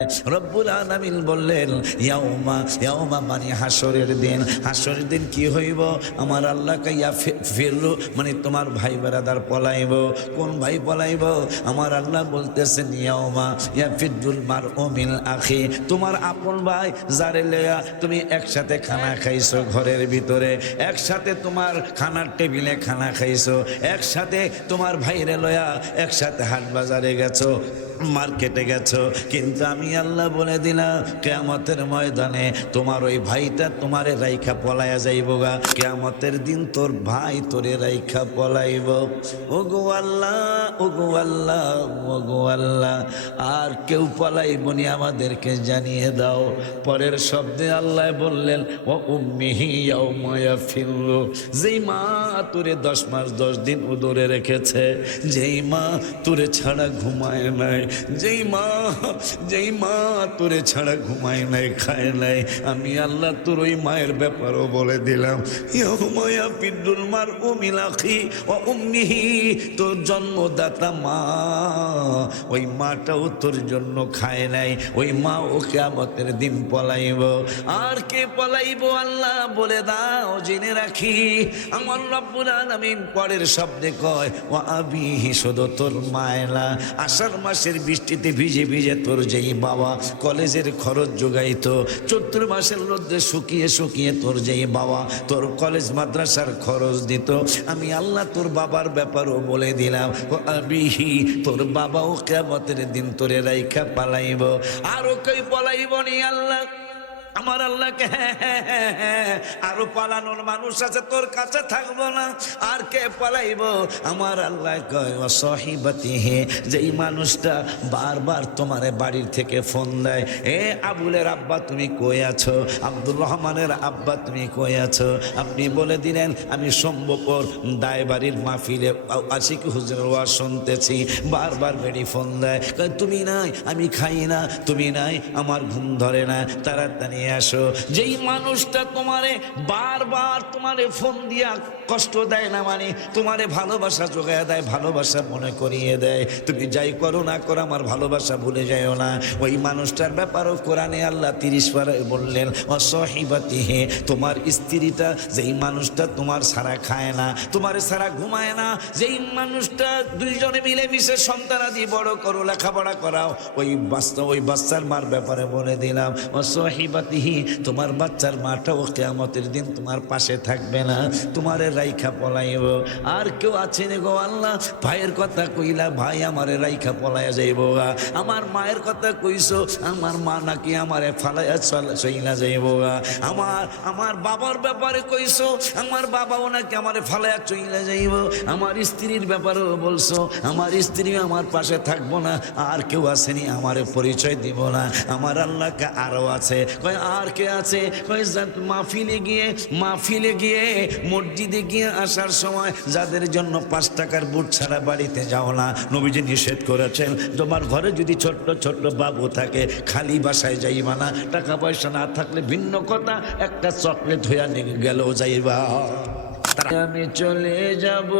রব্বুল আলামিন বললেন ইয়াউমা মানে হাসরের দিন কি হইব? আমার আল্লাহ কাইয়া ফিরলু মানে তোমার ভাই বেরাদার পলাইব। কোন ভাই পলাইব? আমার আল্লাহ বলতেছেন ইয়াউমা ইয়াফিদুল মারউ মিন আখি, তোমার আপন ভাই যারে লইয়া তুমি একসাথে খানা খাইছো, ঘরের ভিতরে একসাথে তোমার খানার টেবিলে খানা খাইছো, একসাথে তোমার ভাইরে লইয়া একসাথে হাট বাজারে গেছো, মার্কেটে গেছো, কিন্তু আমি আল্লাহ বলে দিলাম কিয়ামতের ময়দানে তোমার ওই ভাইটা তোমারে রাইখা পলাইয়া যাইব গা। কিয়ামতের দিন তোর ভাই তোরে রাইখা পলাইব। ওগো আল্লাহ, ওগো আল্লাহ, ওগো আল্লাহ, আর কেউ পলাইবনি আমাদেরকে জানিয়ে দাও। পরের শব্দে আল্লাহ বললেন ও উম্মিহি ইয়াউমা ইয়াফিরু, যেই মা তোরে 10 মাস 10 দিন উদরে রেখেছে, যেই মা তোরে ছাড়া ঘুমায় নাই, যেই মা তোরে ছাড়া ঘুমায় নাই, খায় নাই, আমি আল্লাহ তোর ওই মায়ের ব্যাপারও বলে দিলাম। ইয়াউমা ইয়াফিদুল মারউ মিন আখি ওয়া উম্মিহি, তোর জন্মদাতা মা, ওই মাটাও তোর জন্য খায় নাই, ওই মা ও কিয়ামতের দিন পলাইব। আর কে পলাইব আল্লাহ বলে দাও, জেনে রাখি। আমার রব্বুল আলামিন পরের শব্দে কয় ওয়া আবিহি, শুধু তোর মায়লা। আষাঢ় মাসের বৃষ্টিতে ভিজে ভিজে তোর যেই বাবা কলেজের খরচ যোগাইতো, চৈত্র মাসের রোদে শুকিয়ে শুকিয়ে তোর যেই বাবা তোর কলেজ মাদ্রাসার খরচ দিত, আমি আল্লাহ তোর বাবার ব্যাপারও বলে দিলাম। ও আবিহি, তোর বাবাও কিয়ামতের দিন তোরে রাইখা পালাইব। আরো কই পলাইব নি আল্লাহ? আমার আল্লাহকে আরো পালানোর মানুষ আছে, তোর কাছে থাকবো না। আর কে পালাইব? আমার আল্লাহ কয় ওয়াসাহিবাতিহি, যেই মানুষটা বারবার তোমারে বাড়ির থেকে ফোন দেয়, এ আবুলের আব্বা তুমি কই আছো, আব্দুর রহমানের আব্বা তুমি কই আছো, আপনি বলে দিলেন আমি সম্ভবপর দায়বাড়ির মাহফিলে আশিক হুজুরের ওয়াজ শুনতেছি, বারবার বেড়ি ফোন দেয়, তুমি নাই আমি খাই না, তুমি নাই আমার ঘুম ধরে না, তাড়াতাড়ি আসো। যেই মানুষটা তোমারে বারবার তোমারে ফোন দিয়া কষ্ট দেয় না, মানে তোমারে ভালোবাসা জোগায় দেয়, ভালোবাসা মনে করিয়ে দেয়, তুমি যাই করো না করো আমার ভালোবাসা ভুলে যাইও না, ওই মানুষটার ব্যাপারও কোরআনে আল্লাহ 30 পারায় বললেন অসহিবাতিহি, তোমার স্ত্রীটা, যেই মানুষটা তোমার ছাড়া খায় না, তোমার ছাড়া ঘুমায় না, যেই মানুষটা দুইজনে মিলে মিশে সন্তানাদি বড় করো, লেখাপড়া করাও, ওই বাচ্চার মার ব্যাপারে বলে দিলাম অসহিবাতি, তোমার বাচ্চার মাটাও কিয়ামতের দিন তোমার পাশে থাকবে না, তোমারে রাইখা পলাইব। আর কেউ আছে না গো আল্লাহ? ভাইয়ের কথা কইলা ভাই আমারে রাইখা পলাইয়া যাইব, আমার মায়ের কথা কইছো, আমার মা নাকি আমারে ফালাইয়া চইলা যাইব, আমার বাবার ব্যাপারে কইছো, আমার বাবাও নাকি আমারে ফালাইয়া চইলা যাইব, আমার স্ত্রীর ব্যাপারেও বলছো, আমার স্ত্রী আমার পাশে থাকবো না। আর কেউ আসেনি আমারে পরিচয় দিব না? আমার আল্লাহকে আরো আছে। কয় আর কে আছে? কয় মাহফিলে গিয়ে মসজিদে গিয়ে আসার সময় যাদের জন্য 5 টাকার বুট ছাড়া বাড়িতে যাও না, নবীজি নিষেধ করেছেন। তোমার ঘরে যদি ছোট্ট ছোট্ট বাবু থাকে, খালি বাসায় যাইবা না, টাকা পয়সা না থাকলে ভিন্ন কথা, একটা চকলেট হইয়া গেলেও যাইবা। আমি চলে যাব,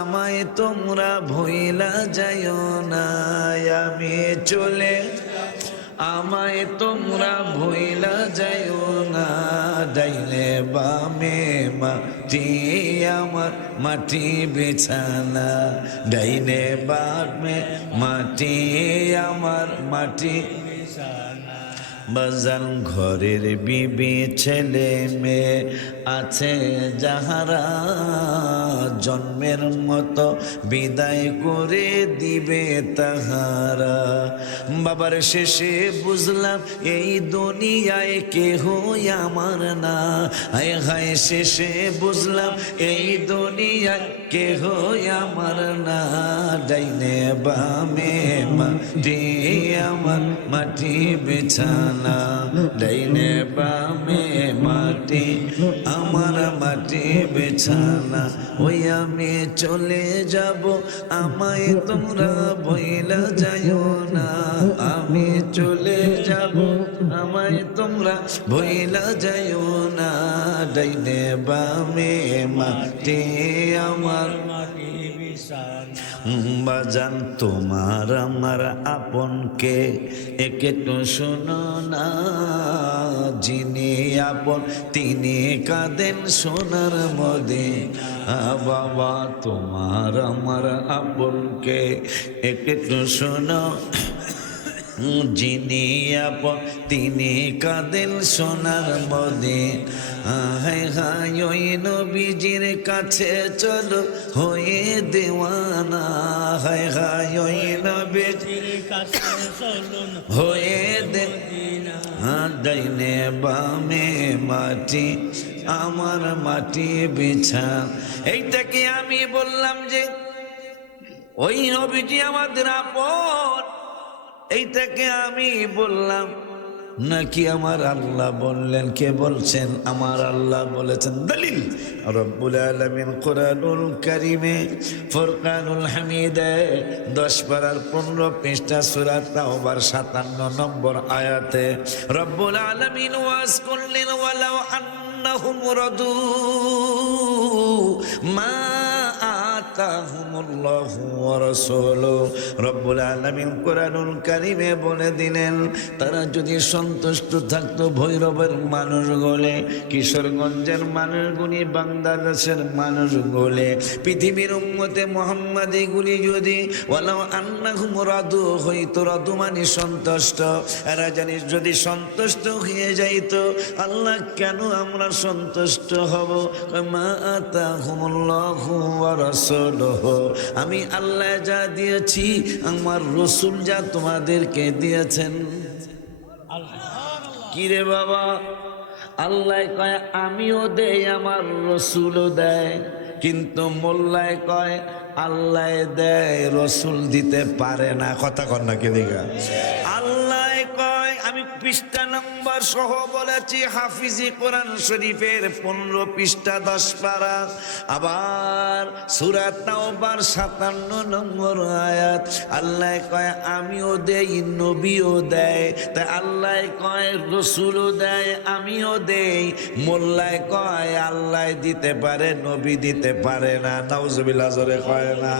আমায় তোমরা ভুইলা যাইও না, আমি চলে আমায় তোমরা ভুইলা যাইও না, ডাইনে বামে মাটি আমার মাটি বিছানা, ডাইনে বামে মাটি আমার মাটি বিছানা। বাজান ঘরের বিবি ছেলে মেয়ে আছে যাহারা, জন্মের মতো বিদায় করে দিবে তাহারা। বাবার শেষে বুঝলাম এই দুনিয়ায় কেহ আমার না, হায় হায় শেষে বুঝলাম এই দুনিয়ায় কেহ আমার না, ডাইনে বামে মাটি আমার মাটি বিছানা, ডাইনে বামে মাটি আমার মাটি বিছানা। ওই আমি চলে যাব, আমায় তোমরা ভুইলা যাইও না, আমি চলে যাব, আমায় তোমরা ভুইলা যাইও না, ডাইনে বামে মাটি আমার মাটি বিছানা। বাজান তোমার আমার আপনকে একটু শোনো না, যিনি আপন তিনি কাঁদেন সোনার মদিনা। বাবা তোমার আমার আপনকে একটু শোনো, যিনি আপন তিনি কাঁদেন সোনার মদিনা। হায় হায় ওই নবীজির কাছে চলো হয়ে দেওয়ানা, হায় হায় ওই নবীজির কাছে চলো হয়ে দেওয়ানা। ডাইনে বামে মাটি আমার মাটি বিছা। এইটাকে আমি বললাম যে ওই নবীজি আমাদের আপন, এইটাকে আমি বললাম নাকি আমার আল্লাহ বললেন? কে বলছেন? আমার আল্লাহ বলেছেন। দলিল রব্বুল আলামিন কোরআনুল কারীমে ফুরকানুল হামিদে 10 পারার 15 পৃষ্ঠা সূরা তাওবার 57 নম্বর আয়াতে রব্বুল আলামিন ওয়াজ করলেন, ওয়ালাউ আন্নাহুম রাদু মা আতাহুমুল্লাহু ওয়া রাসূলুহু। রব্বুল আলামিন কোরআনুল কারীমে বলে দিলেন, তারা যদি সন্তুষ্ট থাকতো ভৈরবের মানুষগুলো, কিশোরগঞ্জের মানুষগুলি, বাংলাদেশের মানুষগুলো, পৃথিবীর উম্মতে মুহাম্মাদীগুলি যদি ওয়ালাউ আন্নাহুম রাদু হইতো, রাদু মানে সন্তুষ্ট, এরা জানিস যদি সন্তুষ্ট হয়ে যাইতো, আল্লাহ কেন আমরা সন্তুষ্ট হব? মা আতাহুমুল্লাহু ওয়া রাসূলুহু, আমি আল্লাহ যা দিয়েছি আমার রসুল যা তোমাদেরকে দিয়েছেন। কিরে বাবা, আল্লাহ কয় আমিও দেই আমার রসুলও দেয়, কিন্তু মোল্লায় কয় আল্লাহ দেয় রসুল দিতে পারে না। কথা কর না কে দিঘা? আল্লাহ কয়, আমি পৃষ্ঠা নম্বর সহ বলেছি, হাফিজি কোরআন শরীফের 15 পৃষ্ঠা 10 পারা, আবার সূরা তাওবার 57 নম্বর আয়াত। আল্লাহ কয় আমিও দেই নবীও দেয়, তাই আল্লাহ কয় রসুলও দেয় আমিও দেই। মোল্লায় কয় আল্লাহ দিতে পারে নবী দিতে পারে না। নাউজুবিল্লাহ জোরে কয় না।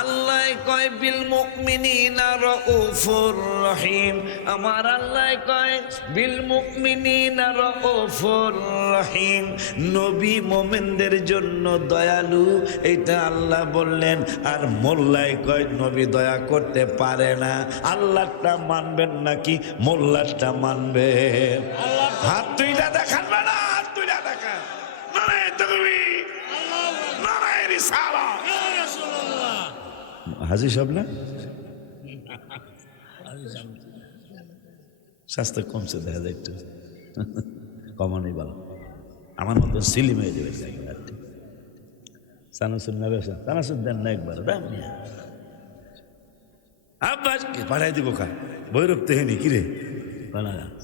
আল্লাহ কয় বিল মুমিনিনা রাউফুর রহিম, আমার আল্লাহ কয় বিল মুমিনিনা রাউফুর রহিম, নবী মুমিনদের জন্য দয়ালু, এটা আল্লাহ বললেন। আর মোল্লায় কয় নবী দয়া করতে পারে না। আল্লাহটা মানবেন নাকি মোল্লাটা মানবেন? হাত তুইলা দেখান না, হাত তুইলা দেখান। নারায়ে তাকবীর, নারায়ে রিসালাত। হাজি সব না স্বাস্থ্য কমছে দেখা যায়, একটু কমানোই ভালো। আমার মতো সিলিম হয়ে যাবে। চানাচুর না বেশা, চানাচুর দেন না একবার দাম নিয়ে আব্বাস পাঠাই দিব কা ভৈরব তেহেনি কিরে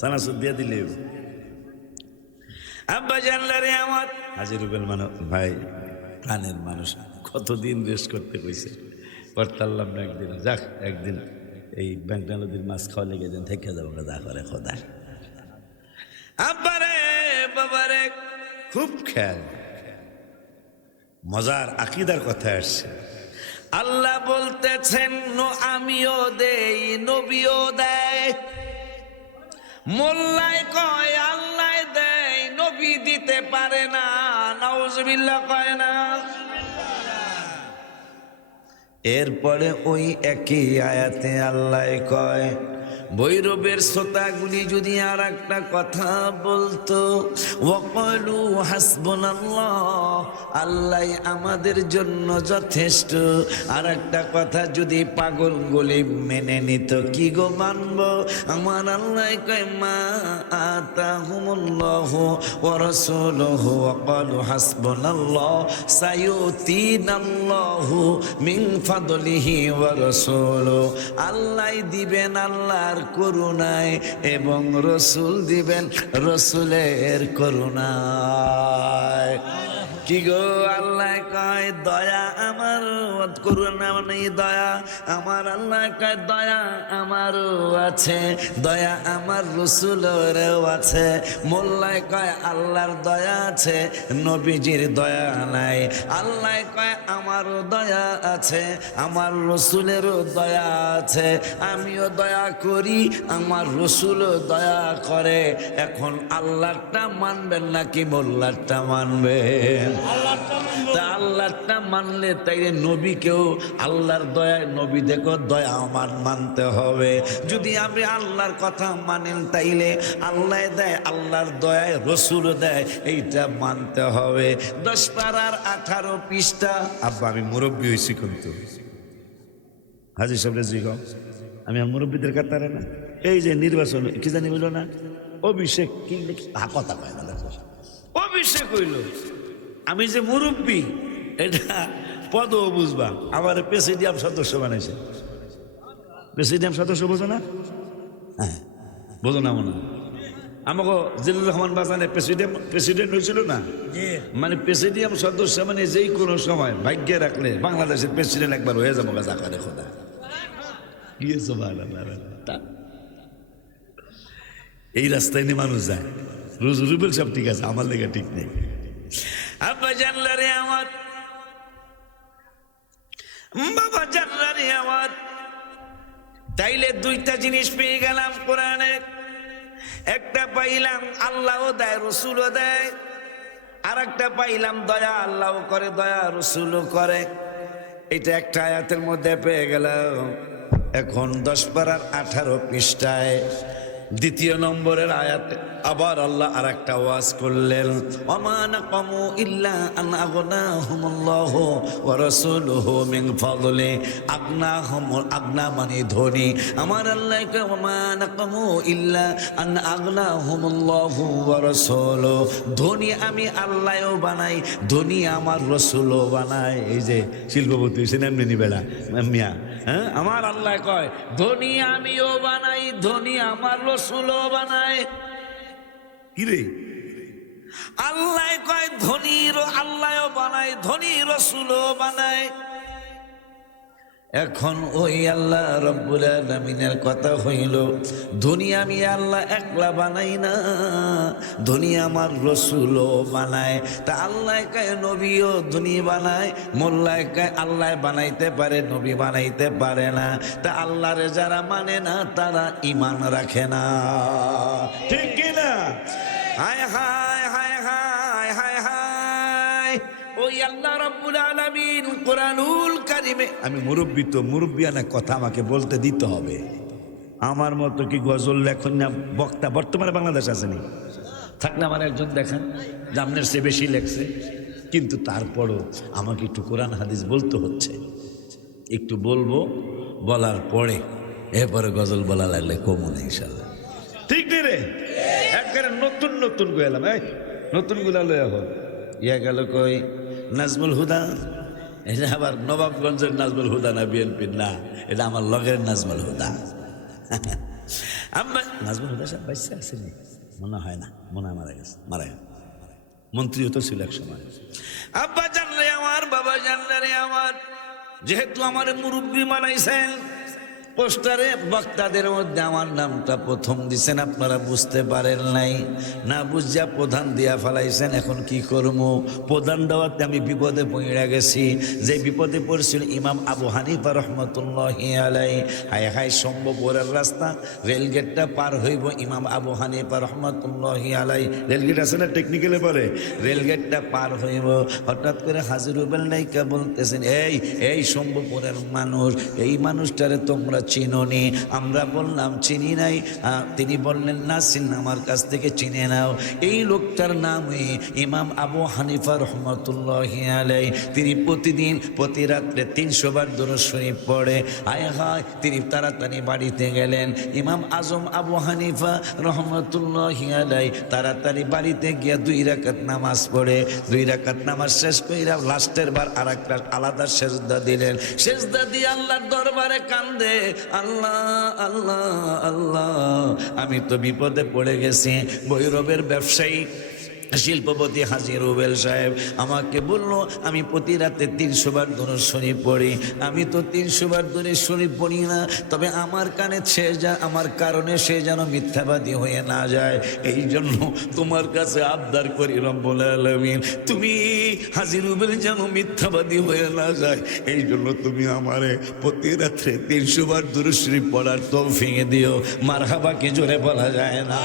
চানাচুর দিয়ে দিলে আব্বা জানলা রে আমার হাজির রুবেল মানুষ ভাই, প্রাণের মানুষ, কতদিন রেস্ট করতে কইছে, করতারলাম না একদিন। যাক একদিন এই ব্যাংকটা নদীর মাছ খাওয়া লেগে যেন থেকে যাবো আমরা, যা করে খোদা। আব্বারে বাবারে খুব খেয়াল, মজার আকিদার কথা আসছে। আল্লাহ বলতেছেন আমিও দেই নবীও দেয়। মোল্লায় কয় আল্লাহ দেয় নবী দিতে পারে না। নাউজুবিল্লাহ কয় না। এরপরে ওই একই আয়াতে আল্লাহ কয় ভৈরবের শ্রোতাগুলি যদি আর একটা কথা বলতো, ওয়াকালু হাসবুনাল্লাহ, আল্লাহ আমাদের জন্য যথেষ্ট। আর একটা কথা যদি পাগলগুলি মেনে নিত, কি গো মানব? আমার আল্লাহ কয় মা আতাহুমুল্লাহু ওয়া রাসূলুহু ওয়াকালু হাসবুনাল্লাহ সায়ুতিনাল্লাহু মিন ফাদলিহি ওয়া রাসূলুহু, আল্লাহ দিবেন আল্লাহর করুণায় এবং রসুল দিবেন রসুলের করুণায়। কি গো আল্লাহ কয় দয়া আমার, করুণা মানে দয়া আমার। আল্লাহ কয় দয়া আমারও আছে, দয়া আমার রসুলেরও আছে। মোল্লায় কয় আল্লাহর দয়া আছে, নবীজির দয়া নাই। আল্লাহ কয় আমারও দয়া আছে, আমার রসুলেরও দয়া আছে। আমিও দয়া করি, আমার রসুলও দয়া করে। এখন আল্লাহটা মানবেন নাকি মোল্লারটা মানবেন? তা আল্লাহটা মানলে তাইলে নবীকেও আল্লাহর দয়ায়, নবী দেখো দয়া আমার মানতে হবে। যদি আপনি আল্লাহর কথা মানেন তাইলে আল্লাহ দেয়, আল্লাহর দয়ায় রসুল দেয়, এইটা মানতে হবে। 10 পারার 18 পৃষ্ঠা। আব্বা আমি মুরব্বী হয়েছি কিন্তু হাজির সাহেব জিগাও, আমি মুরব্বীদের কাতারে না। এই যে নির্বাচন কি জানি হইল না, অভিষেক কি কথা কয় না, অভিষেক হইল। আমি যে মুরব্বী এটা পদও বুঝবা। আমার প্রেসিডিয়াম সদস্য বানাইছে। প্রেসিডিয়াম সদস্য বোঝো না? হ্যাঁ বোঝো না মনে। আমাকে জিল্লুর রহমান বাজানে প্রেসিডেন্ট হয়েছিল না, মানে প্রেসিডিয়াম সদস্য মানে যেই কোনো সময় ভাগ্যে রাখলে বাংলাদেশের প্রেসিডেন্ট একবার হয়ে যাবো গাছ আকারে খোদা গিয়েছো। এই রাস্তায় নিয়ে মানুষ যায়। রুবেল সব ঠিক আছে, আমার লেগে ঠিক নেই। আব্বা জানলারে আমার, বাবা জানলারে আমার। তাইলে 2টা জিনিস পেয়ে গেলাম কোরআনে। একটা পাইলাম আল্লাহও দেয় রসুলও দেয়, আর একটা পাইলাম দয়া আল্লাহও করে দয়া রসুলও করে। এটা একটা আয়াতের মধ্যে পেয়ে গেলাম। এখন 10 পারার 18 পৃষ্ঠায় 2 নম্বরের আয়াতে আবার আল্লাহ আর একটা ওয়াজ করলেন। ওমা নাকামু ইল্লা আন আগনাহুমুল্লাহু ওয়া রাসূলুহু মিন ফাদলি। আগনা মানে ধনী। আমার আল্লাহ কয় ওমা নাকামু ইল্লা আন আগনাহুমুল্লাহু ওয়া রাসূলুহু। ধনী আমি আল্লাহও বানাই, ধনী আমার রসুলও বানাই। এই যে শিল্পপতি হইছেন এমনি বেলা মিয়া, হ্যাঁ আমার আল্লাহ কয় ধনী আমিও বানাই, ধনী আমার রসুলও বানায়। কিরে আল্লাহ কয় ধনীর আল্লাহও বানায়, ধনী রসুলও বানায়। এখন ওই আল্লাহ রব্বুল আলামিনের কথা হইল, ধনী আমি আল্লাহ একলা বানাই না, ধনী আমার রসুলও বানায়। তা আল্লাহ কয় নবীও ধনী বানায়, মোল্লায় কয় আল্লাহ বানাইতে পারে, নবী বানাইতে পারে না। তা আল্লাহরে যারা মানে না তারা ঈমান রাখে না, ঠিক কিনা? হায় হায় হায় হায় হায় হায়। ওই আল্লাহ রাব্বুল আলামিন কোরআনুল কারীমে, আমি মুরব্বী তো মুরব্বিয়ানা কথা আমাকে বলতে দিতে হবে। আমার মতো কি গজল লেখন না বক্তা বর্তমানে বাংলাদেশ আসেনি, থাকলে আমার একজন দেখেন জামনের সে বেশি লেখছে, কিন্তু তারপরও আমাকে একটু কোরআন হাদিস বলতে হচ্ছে। একটু বলবো, বলার পরে এরপরে গজল বলা লাগলে কমন ইনশাল্লাহ, ঠিক নেই রে? একবারে নতুন নতুন গেলাম, এই নতুন গুলা লয়া হল ইয়া গেল কই নাজমুল হুদা। এটা আবার নবাবগঞ্জের নাজমুল হুদা না বিএনপির না, এটা আমার লগের নাজমুল হুদা। নাজমুল হুদা সব বাইসে আসেনি মনে হয় না, মনে হয় মারা গেছে, মারা গেছে। মন্ত্রীও তো ছিল এক সময়। আব্বা জানলে আমার, বাবা জানলে রে আমার, যেহেতু আমার মুরব্বী বানাইছেন, পোস্টারে বক্তাদের মধ্যে আমার নামটা প্রথম দিছেন, আপনারা বুঝতে পারেন নাই, না বুঝিয়া প্রধান দিয়া ফেলাইছেন। এখন কি করবো? প্রধান দেওয়াতে আমি বিপদে পড়ে গেছি। যে বিপদে পড়ছিল ইমাম আবু হানিফা রহমতুল্লাহি আলাইহি। হায় হায়, সম্ভবপুরের রাস্তা, রেলগেটটা পার হইব ইমাম আবু হানিফা রহমতুল্লাহি আলাইহি। রেলগেট আছে না টেকনিক্যালে পরে, রেলগেটটা পার হইব। হঠাৎ করে হাজির রুবেল নাইকা বলতেছেন, এই সম্ভবপুরের মানুষ, এই মানুষটারে তোমরা চিনোনি? আমরা বললাম চিনি নাই। তিনি বললেন না, আমার কাছ থেকে চিনে নাও। এই লোকটার নামই ইমাম আবু হানিফা রহমতুল্লাহি আলাইহি। তিনি প্রতিদিন প্রতি রাত্রে 300 বার দুরূদ শরীফ পড়ে। হায় হায়, তিনি তাড়াতাড়ি বাড়িতে গেলেন। ইমাম আজম আবু হানিফা রহমতুল্লাহি আলাইহি তাড়াতাড়ি বাড়িতে গিয়া 2 রাকাত নামাজ পড়ে, 2 রাকাত নামাজ শেষ কইরা লাস্টের বার আরেকটা আলাদা সেজদা দিলেন। সেজদা দিয়ে আল্লাহর দরবারে কান্দে, আল্লাহ আল্লাহ আল্লাহ, আমি তো বিপদে পড়ে গেছি। ভৈরবের ব্যবসায়ী শিল্পপতি হাজী রুবেল সাহেব আমাকে বললো আমি প্রতি রাতে 300 বার দরুদ শরীফ পড়ি। আমি তো 300 বার দরুদ শরীফ পড়ি না, তবে আমার কানে আমার কারণে সে যেন মিথ্যাবাদী হয়ে না যায়, এই জন্য তোমার কাছে আবদার করি রব্বুল আলামিন, তুমি হাজী রুবেল যেন মিথ্যাবাদী হয়ে না যায়, এই জন্য তুমি আমারে প্রতি রাত্রে 300 বার দরুদ শরীফ পড়ার তৌফিক দিও। মারহাবা কি জোরে বলা যায় না?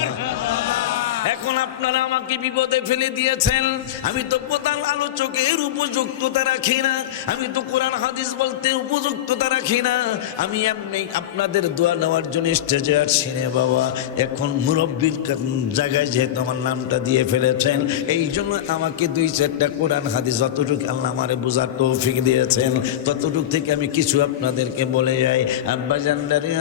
এখন আপনারা আমাকে বিপদে ফেলে দিয়েছেন। আমি তো প্রধান আলোচকের উপযুক্ততা রাখি না, আমি তো কোরআন হাদিস বলতে উপযুক্ততা রাখি না, আমি এমনি আপনাদের দোয়া নেওয়ার জন্য স্টেজে আসছি রে বাবা। এখন মুরব্বীর জায়গায় যেহেতু আমার নামটা দিয়ে ফেলেছেন, এই জন্য আমাকে 2-4টা কোরআন হাদিস যতটুকু আল্লাহ আমারে বোঝার তৌফিক দিয়েছেন ততটুক থেকে আমি কিছু আপনাদেরকে বলে যাই। আব্বা জানদারে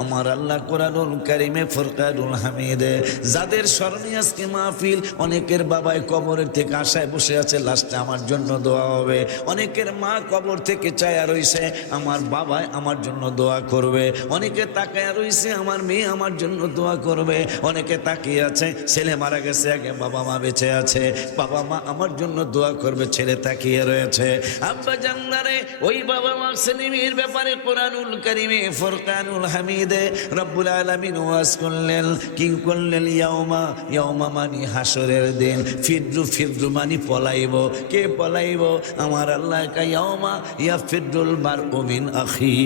আমার আল্লাহ কোরআনুল কারিমে ফুরকানুল হামিদে যাদের স্মরণে আজকে মাহফিল, অনেকের বাবাই কবরের থেকে আশায় বসে আছে লাস্টে আমার জন্য দোয়া হবে, অনেকের মা কবর থেকে চায়া রইছে আমার বাবাই আমার জন্য দোয়া করবে, অনেকে তাকায়া রইছে আমার মেয়ে আমার জন্য দোয়া করবে, অনেকে তাকিয়ে আছে ছেলে মারা গেছে আগে বাবা মা বেঁচে আছে, বাবা মা আমার জন্য দোয়া করবে, ছেলে তাকিয়ে রয়েছে। আব্বা জান্নারে ওই বাবা মা ছেলেমেয়ের ব্যাপারে কোরআনুল কারিমে ফুরকানুল হামিদে রব্বুল আলামিন ওয়াজ করলেন, কি করলেন? ইয়াউমা মানি হাসরের দিন, ফিররু মানি পলাইব। কে পলাইব? আমার আল্লাহ কা ইয়াউমা ইয়াফিরুল মারউ মিন আখি।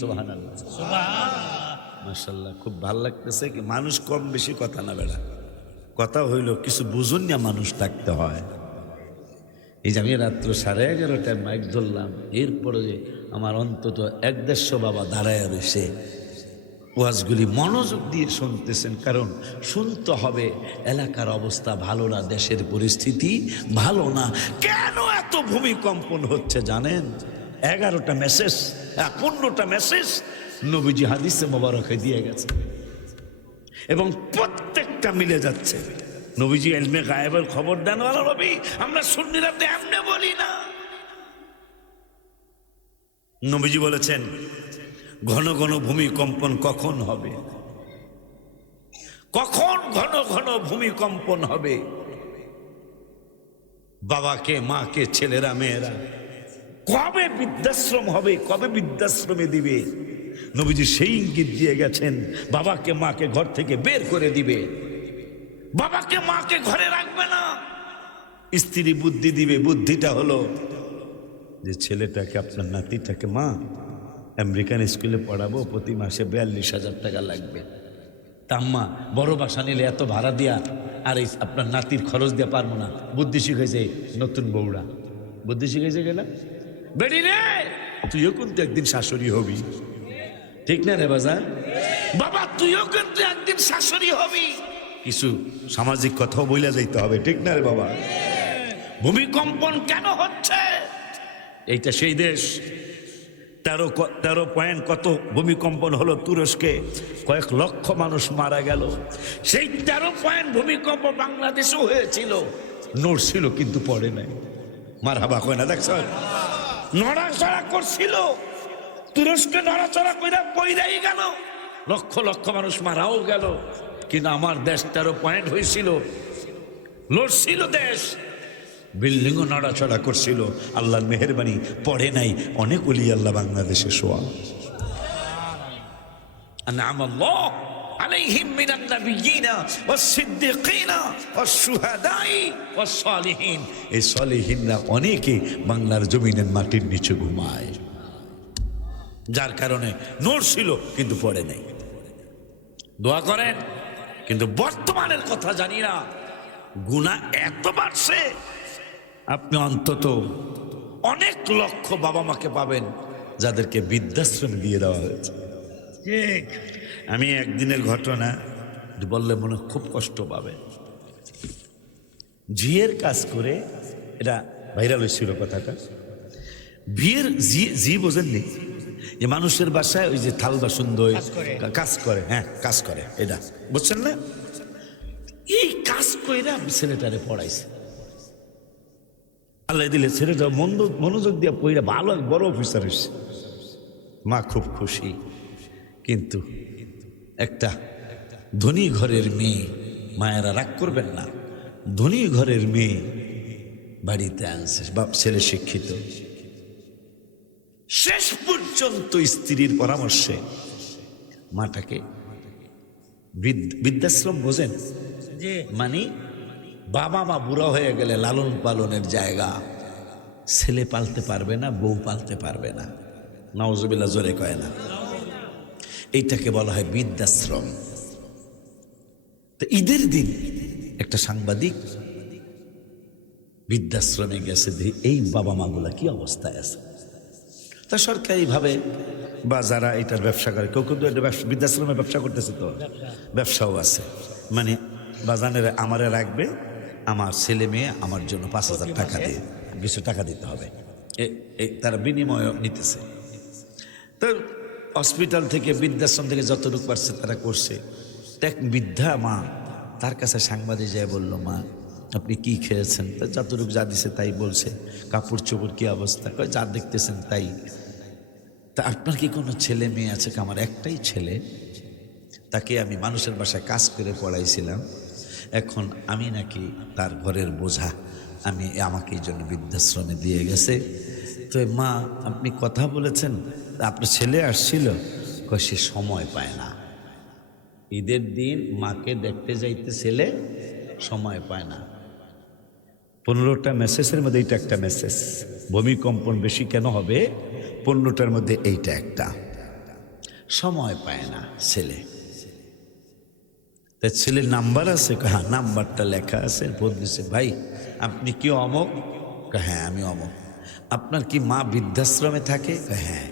সুবহানাল্লাহ সুবহানাল্লাহ মাশাআল্লাহ। খুব ভালো লাগতেছে কি মানুষ কম বেশি কথা না বেড়া, কথা হইল কিছু বুঝুন না মানুষ থাকতে হয়। এই যে আমি রাত্র 11:30টায় মাইক ধরলাম, এরপরে আমার অন্তত 150 বাবা দাঁড়ায় রয়েছে, ওয়াজগুলি মনোযোগ দিয়ে শুনতেছেন, কারণ শুনতে হবে এলাকার অবস্থা ভালো না, দেশের পরিস্থিতি ভালো না। কেন এত ভূমিকম্পন হচ্ছে জানেন? 11টা মেসেজ 15টা মেসেজ নবীজি হাদিসে মোবারকে দিয়ে গেছে এবং প্রত্যেকটা মিলে যাচ্ছে। নবীজি ইলমে গায়েবের খবর দেন ওয়ালা নবী, আমরা সুন্নিরা তো এমনি বলি না। নবীজি বলেছেন ঘন ঘন ভূমিকম্পন কখন হবে, কখন ঘন ঘন ভূমিকম্পন হবে? বাবাকে মাকে ছেলেরা মেয়েরা কবে বৃদ্ধাশ্রম হবে, কবে বৃদ্ধাশ্রমে দিবে? নবীজি সেই ইঙ্গিত দিয়ে গেছেন, বাবাকে মাকে ঘর থেকে বের করে দিবে, বাবাকে মাকে ঘরে রাখবে না। স্ত্রী বুদ্ধি দিবে, বুদ্ধিটা হলো যে ছেলেটাকে আপনার নাতিটাকে মা আমেরিকান স্কুলে পড়াবো, প্রতি মাসে 42,000 টাকা লাগবে। তাম্মা বড় বাসা নিলে এত ভাড়া দিয়া আর এই আপনার নাতির খরচ দিয়ে পারবো না। বুদ্ধি শিখেছে নতুন বউরা, বুদ্ধি শিখেছে কেনা বেড়ি রে, তুইও কিন্তু একদিন শাশুড়ি হবি, ঠিক না রে বাজার? বাবা তুইও কিন্তু একদিন শাশুড়ি হবি। কিছু সামাজিক কথাও বইলা যাইতে হবে, ঠিক না রে বাবা? ভূমিকম্পন কেন হচ্ছে? এইটা সেই দেশ 13 পয়েন্ট কত ভূমিকম্পন হলো তুরস্কে, কয়েক লক্ষ মানুষ মারা গেল। সেই 13 পয়েন্ট ভূমিকম্প বাংলাদেশেও হয়েছিল, নড়ছিল কিন্তু পড়ে নাই। মারহাবা কয় না, দেখছ নড়াচড়া করছিল, তুরস্কে নড়াচড়া কইরা পইরাই গেল, লক্ষ লক্ষ মানুষ মারাও গেল। কিন্তু আমার দেশ 13 পয়েন্ট হয়েছিল, লড়ছিল দেশ, বিল্ডিংও নড়াচড়া করছিল, আল্লাহর মেহেরবানি পড়ে নাই। অনেক ওলি আল্লাহ বাংলাদেশে শোয়া আনআমাল্লাহ আলাইহিম মিনান নাবিয়্যিনা ওয়াস-সিদ্দীকিনা ওয়াস-শুহাদাই ওয়াস-সালিহিন। এই সালিহিনরা অনেকে বাংলার জমিনের মাটির নিচে ঘুমায়, যার কারণে নড়ছিল কিন্তু পড়ে নাই। দোয়া করেন, কিন্তু বর্তমানের কথা জানি না, গুনাহ এত বাড়ছে, আপনি অন্তত অনেক লক্ষ বাবা মাকে পাবেন যাদেরকে বৃদ্ধাশ্রমে দিয়ে দেওয়া হয়েছে। ঠিক, আমি একদিনের ঘটনা বললে মনে খুব কষ্ট পাবে। ঝিয়ের কাজ করে, এটা ভাইরাল হয়েছিল কথাটা, বিয়ের ঝি বোঝেননি? যে মানুষের বাসায় ওই যে থাল বাসন দই কাজ করে, হ্যাঁ কাজ করে, এটা বুঝছেন না? এই কাজ কইরা ছেলেটারে পড়াইছে, আল্লাহ দিলে ছেলেটা মনোযোগ দিয়ে পড়া ভালো বড় অফিসার হয়েছে। মা খুব খুশি, কিন্তু একটা ধনী ঘরের মেয়ে, মায়েরা রাগ করবেন না, ধনী ঘরের মেয়ে বাড়িতে আনছে, বাপ ছেলে শিক্ষিত। শেষ পর্যন্ত স্ত্রীর পরামর্শে মাটাকে বৃদ্ধাশ্রম, বোঝেন মানে বাবা মা বুড়া হয়ে গেলে লালন পালনের জায়গা, ছেলে পালতে পারবে না, বউ পালতে পারবে না, নাউজুবিল্লাহ জোরে কয় না, এইটাকে বলা হয় বৃদ্ধাশ্রম। তো ঈদের দিন একটা সাংবাদিক বৃদ্ধাশ্রমে গেছে, এই বাবা মাগুলা কি অবস্থায় আছে। তা সরকারিভাবে বা যারা এটার ব্যবসা করে, কেউ কিন্তু এটা বৃদ্ধাশ্রমে ব্যবসা করতেছে, তো ব্যবসাও আছে, মানে বাজানের আমারে রাখবে, আমার ছেলে মেয়ে আমার জন্য 5,000 টাকা দিয়ে কিছু টাকা দিতে হবে, তারা বিনিময় নিতেছে। তো হসপিটাল থেকে বৃদ্ধাশ্রম থেকে যতটুকু পারছে তারা করছে। এক বৃদ্ধা মা, তার কাছে সাংবাদিক যায় বলল, মা আপনি কি খেয়েছেন? যতটুকু যা দিছে তাই বলছে। কাপড় চোপড় কি অবস্থা? যা দেখতেছেন তাই। তা আপনার কি কোনো ছেলে মেয়ে আছে? আমার একটাই ছেলে, তাকে আমি মানুষের বাসায় কাজ করে পড়াইছিলাম, এখন আমি নাকি তার ঘরের বোঝা, আমাকে এই জন্য বৃদ্ধাশ্রমে দিয়ে গেছে। তো মা আপনি কথা বলেছেন, আপনার ছেলে আসছিল, সে সময় পায় না, ঈদের দিন মাকে দেখতে যাইতে ছেলে সময় পায় না। 15টা মেসেজের মধ্যে এইটা একটা মেসেজ। ভূমিকম্পন বেশি কেন হবে? 15টার মধ্যে এইটা একটা। সময় পায় না ছেলে। তার ছেলের নাম্বার আছে? হ্যাঁ, নাম্বারটা লেখা আছে, ফোন দিছে, ভাই আপনি কি অমক? হ্যাঁ আমি অমক। আপনার কি মা বৃদ্ধাশ্রমে থাকে? হ্যাঁ।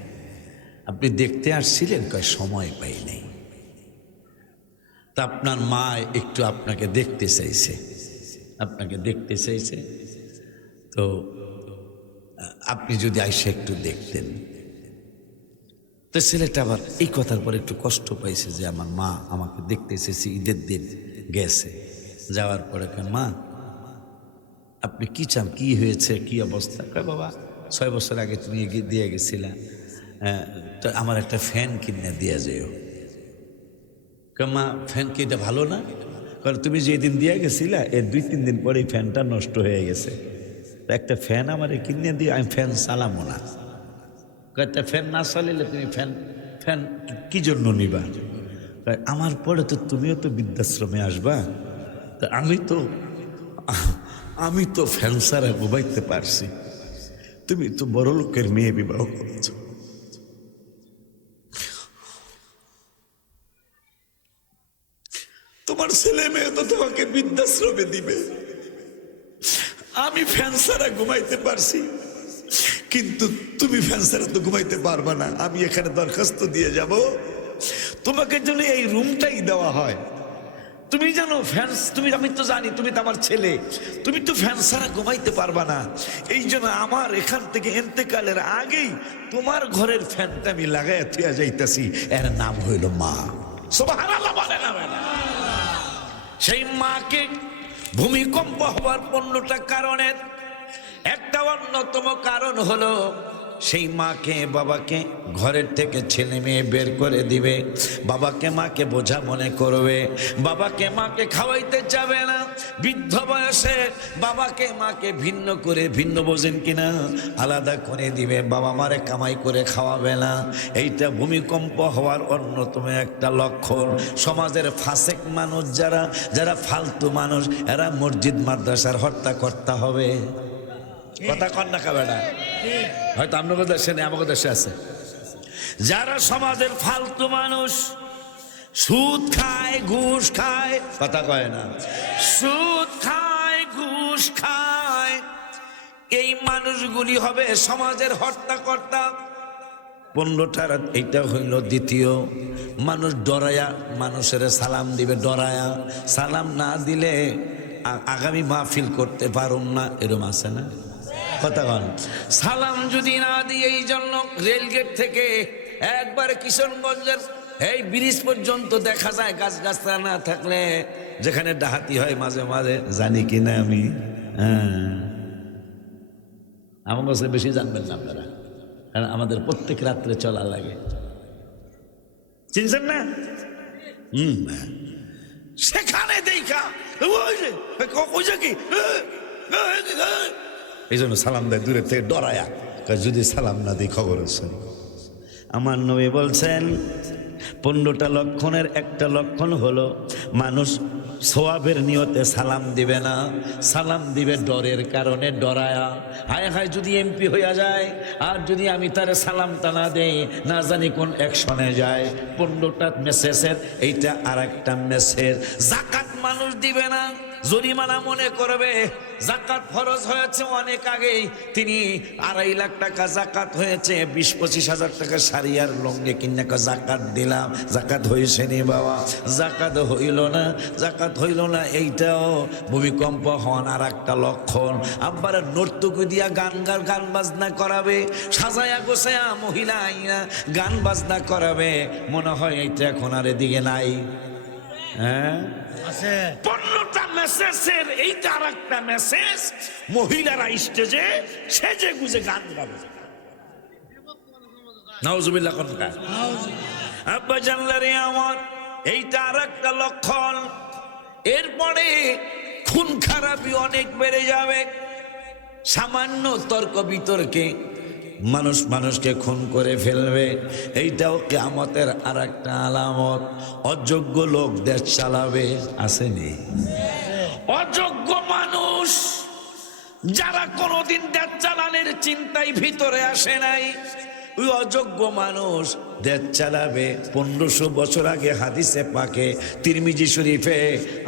আপনি দেখতে আসছিলেন? সময় পাই নাই। তা আপনার মা একটু আপনাকে দেখতে চাইছে, তো আপনি যদি আইসে একটু দেখতেন। তো ছেলেটা আবার এই কথার পর একটু কষ্ট পাইছে যে আমার মা আমাকে দেখতে এসেছে, ঈদের দিন গেছে, যাওয়ার পরে মা আপনি কি চান, কি হয়েছে, কি অবস্থা? বাবা 6 বছর আগে তুমি দিয়ে গেছিলা, তো আমার একটা ফ্যান কিনে দিয়ে যেও। মা ফ্যান কি এটা ভালো না? কারণ তুমি যেদিন দিয়ে গেছিলা এর 2-3 দিন পরে ফ্যানটা নষ্ট হয়ে গেছে, একটা ফ্যান আমার কিনে দিয়ে, আমি ফ্যান চালামো না। একটা ফ্যান না চালিলে তুমি ফ্যান কি জন্য নিবা? আমার পরে তো তুমিও তো বৃদ্ধাশ্রমে আসবা, তা আমি তো ফ্যান ছাড়া ঘুমাইতে পারছি, তুমি তো বড় লোকের মেয়ে বিবাহ করেছ, তোমার ছেলে মেয়ে তো তোমাকে বৃদ্ধাশ্রমে দিবে, আমি ফ্যান ছাড়া ঘুমাইতে পারছি, কিন্তু তুমি ফ্যান ছাড়া তো ঘুমাইতে পারবা না। আমি এখানে দরখাস্ত দিয়ে যাব, তোমাকে যেন এই রুমটাই দেওয়া হয়। তুমি জানো ফ্যান, আমি তো জানি তুমি তো আমার ছেলে, তুমি তো ফ্যান ছাড়া ঘুমাইতে পারবা না, এই জন্য আমার এখান থেকে ইন্তেকালের আগেই তোমার ঘরের ফ্যানটা আমি লাগাইয়া থুয়া যাইতাছি, এর নাম হইল মা। সুবহানাল্লাহ বলেন না? সেই মাকে ভূমিকম্প হওয়ার 15টা কারণের একটা অন্যতম কারণ হলো সেই মাকে বাবাকে ঘরের থেকে ছেলে মেয়ে বের করে দিবে, বাবাকে মাকে বোঝা মনে করবে, বাবাকে মাকে খাওয়াইতে যাবে না, বৃদ্ধ বয়সে বাবাকে মাকে ভিন্ন করে, ভিন্ন বোঝেন কিনা, আলাদা করে দিবে, বাবা মারে কামাই করে খাওয়াবে না। এইটা ভূমিকম্প হওয়ার অন্যতম একটা লক্ষণ। সমাজের ফাসেক মানুষ যারা ফালতু মানুষ, এরা মসজিদ মাদ্রাসার হর্তাকর্তা হবে। কথা কন না বেটা? হয়তো আপনাদের দেশে নেই, আমাদের দেশে আছে। যারা সমাজের ফালতু মানুষ, সুদ খায়, ঘুষ খায়, কথা কয় না, সুদ খায়, ঘুষ খায়, এই মানুষগুলি হবে সমাজের হর্তাকর্তা। 15টার এইটা হইল দ্বিতীয়। মানুষ ডরায়া মানুষের সালাম দিবে, ডরায়া সালাম না দিলে আগামী মাহফিল করতে পারুম না, এরম আছে না? কথা বল। সালাম যদি না দিয়ে, এই জন্য রেলগেট থেকে একবারে কিশোরগঞ্জের এই ব্রিজ পর্যন্ত দেখা যায় গাছগাছরা না থাকলে, যেখানে ডাহাতি হয় মাঝে মাঝে, জানি কিনা আমি, আমার কাছে বেশি জানবেন না আপনারা, কারণ আমাদের প্রত্যেক রাত্রে চলা লাগে, চিনছেন না? সেখানে দেখা কি এই জন্য সালাম দেয় দূরের থেকে ডরায়া, যদি সালাম না দিই খবর আছে। আমার নবী বলছেন 15টা লক্ষণের একটা লক্ষণ হলো মানুষ সওয়াবের নিয়তে সালাম দিবে না, সালাম দিবে ডরের কারণে, ডরায়া। হায় হায় যদি এমপি হইয়া যায় আর যদি আমি তারে সালামটা না দেই, না জানি কোন অ্যাকশনে যায়। 15টা মেসেজের এইটা আর একটা মেসেজ। যাকাত মানুষ দিবে না, জরিমানা মনে করবে। যাকাত ফরজ হয়েছে অনেক আগেই, তিনি 2.5 লাখ টাকা যাকাত হয়েছে, 20-25 হাজার টাকা শাড়ি আর লঙ্গে কিনে যাকাত দিলাম। যাকাত হয়েছে নি বাবা? যাকাত হইল না, যাকাত হইল না। এইটাও ভূমিকম্প হন আর একটা লক্ষণ। আব্বার নর্তকী দিয়া গান বাজনা করাবে, সাজায়া গোছায়া মহিলা আইনা গান বাজনা করাবে। মনে হয় এইটা এখন আর এদিকে নাই। হ্যাঁ, 15টা মেসেজের এইটা আর একটা মেসেজ। মহিলারা স্টেজে সেজে গুজে গান গাবে। নাউজুবিল্লাহ। আব্বা জানলারে আমার এইটা আর একটা লক্ষণ। এরপরে খুন খারাপি অনেক বেড়ে যাবে। সামান্য তর্ক বিতর্কে মানুষকে খুন করে ফেলবে। এইটাও কিয়ামতের আর একটা আলামত। অযোগ্য লোক দেশ চালাবে, আসেনি? অযোগ্য মানুষ যারা কোনোদিন দেশ চালানোর চিন্তায় ভিতরে আসে নাই, ওই অযোগ্য মানুষ দেশ চালাবে। 1500 বছর আগে হাদিসে পাকে তিরমিজি শরীফে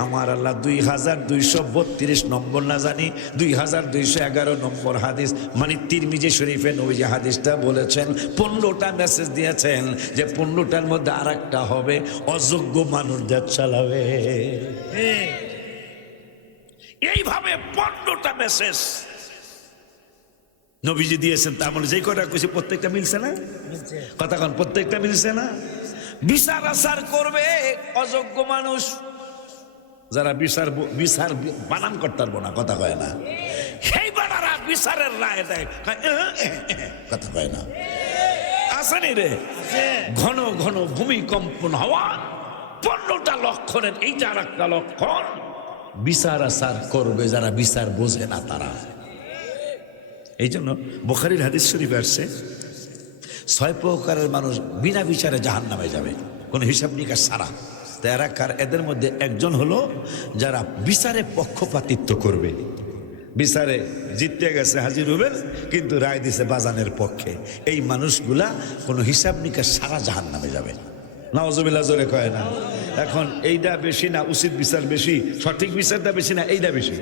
আমার আল্লাহ 2232 নম্বর, না জানি 2211 নম্বর হাদিস, মানে তিরমিজি শরীফে নবীজি হাদিসটা বলেছেন। 15টা মেসেজ দিয়েছেন যে 15টার মধ্যে আর একটা হবে, অযোগ্য মানুষ দেশ চালাবে। এইভাবে 15টা মেসেজ নবীজি দিয়েছেন। তার মানে যেই কটা কইছে প্রত্যেকটা মিলছে না? কথা কোন প্রত্যেকটা মিলছে না? বিচার আচার করবে অযোগ্য মানুষ, যারা বিচার বানান করতে পারবো না, কথা কয় না। সেই বানারা বিচারের রায় দেয়, কথা কয় না। আসেনি রে? ঘন ঘন ভূমিকম্পন হওয়া 15টা লক্ষণের এইটা আর একটা লক্ষণ। বিচার আচার করবে যারা বিচার বোঝে না তারা। এই জন্য বুখারীর হাদিস শরীফে আসছে 6 প্রকারের মানুষ বিনা বিচারে জাহান্নামে যাবে, কোনো হিসাব নিকাশ ছাড়া। তারা কার? এদের মধ্যে একজন হলো যারা বিচারে পক্ষপাতিত্ব করবে। বিচারে জিততে গেছে হাজির হবেন, কিন্তু রায় দিছে বাজানের পক্ষে। এই মানুষগুলা কোনো হিসাব নিকাশ ছাড়া জাহান্নামে যাবে। নাউজুবিল্লাহ, জোরে কয় না? এখন এইটা বেশি না উচিত বিচার বেশি, সঠিক বিচারটা বেশি না এইটা বেশি?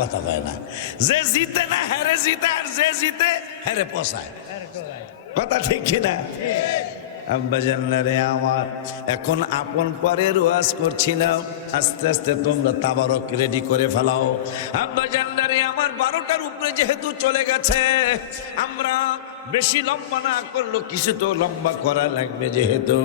কথা কয় না। যে জিতে না হেরে জিতে, আর যে জিতে হেরে পসায়, কথা ঠিক কিনা? আব্বা জানলারে আমার, এখন আপন পরের ওয়াজ করছিলাম, আস্তে আস্তে তোমরা তাবারক রেডি করে ফেলাও। আব্বা জানলারে আমার 12টার উপরে যেহেতু চলে গেছে, আমরা বেশি লম্বা না করলো, কিছু তো লম্বা করা লাগবে। যেহেতু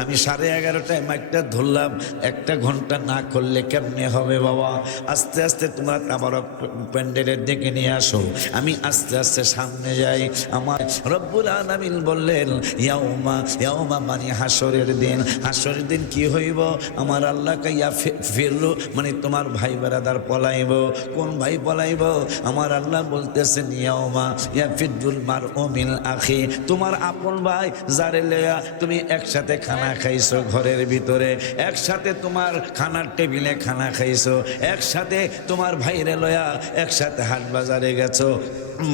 আমি 11:30টায় মাইকটা ধরলাম, 1 ঘন্টা না করলে কেমনে হবে বাবা? আস্তে আস্তে তোমরা তাবারক প্যান্ডেলের দিকে নিয়ে আসো, আমি আস্তে আস্তে সামনে যাই। আমার রব্বুল আলামিন বললেন ইয়াউমা মানে হাসরের দিন। হাসরের দিন কি হইব? আমার আল্লাহ কাইয়া ফিরলো, মানে তোমার ভাই বেরাদার পলাইব। কোন ভাই পলাইব? আমার আল্লাহ বলতেছেন ইয়াউমা ইয়াফিদুল মারউ মিন আখি, তোমার আপন ভাই যারে লইয়া তুমি একসাথে খানা খাইছো, ঘরের ভিতরে একসাথে তোমার খানার টেবিলে খানা খাইছো, একসাথে তোমার ভাইরে লইয়া একসাথে হাট বাজারে গেছো,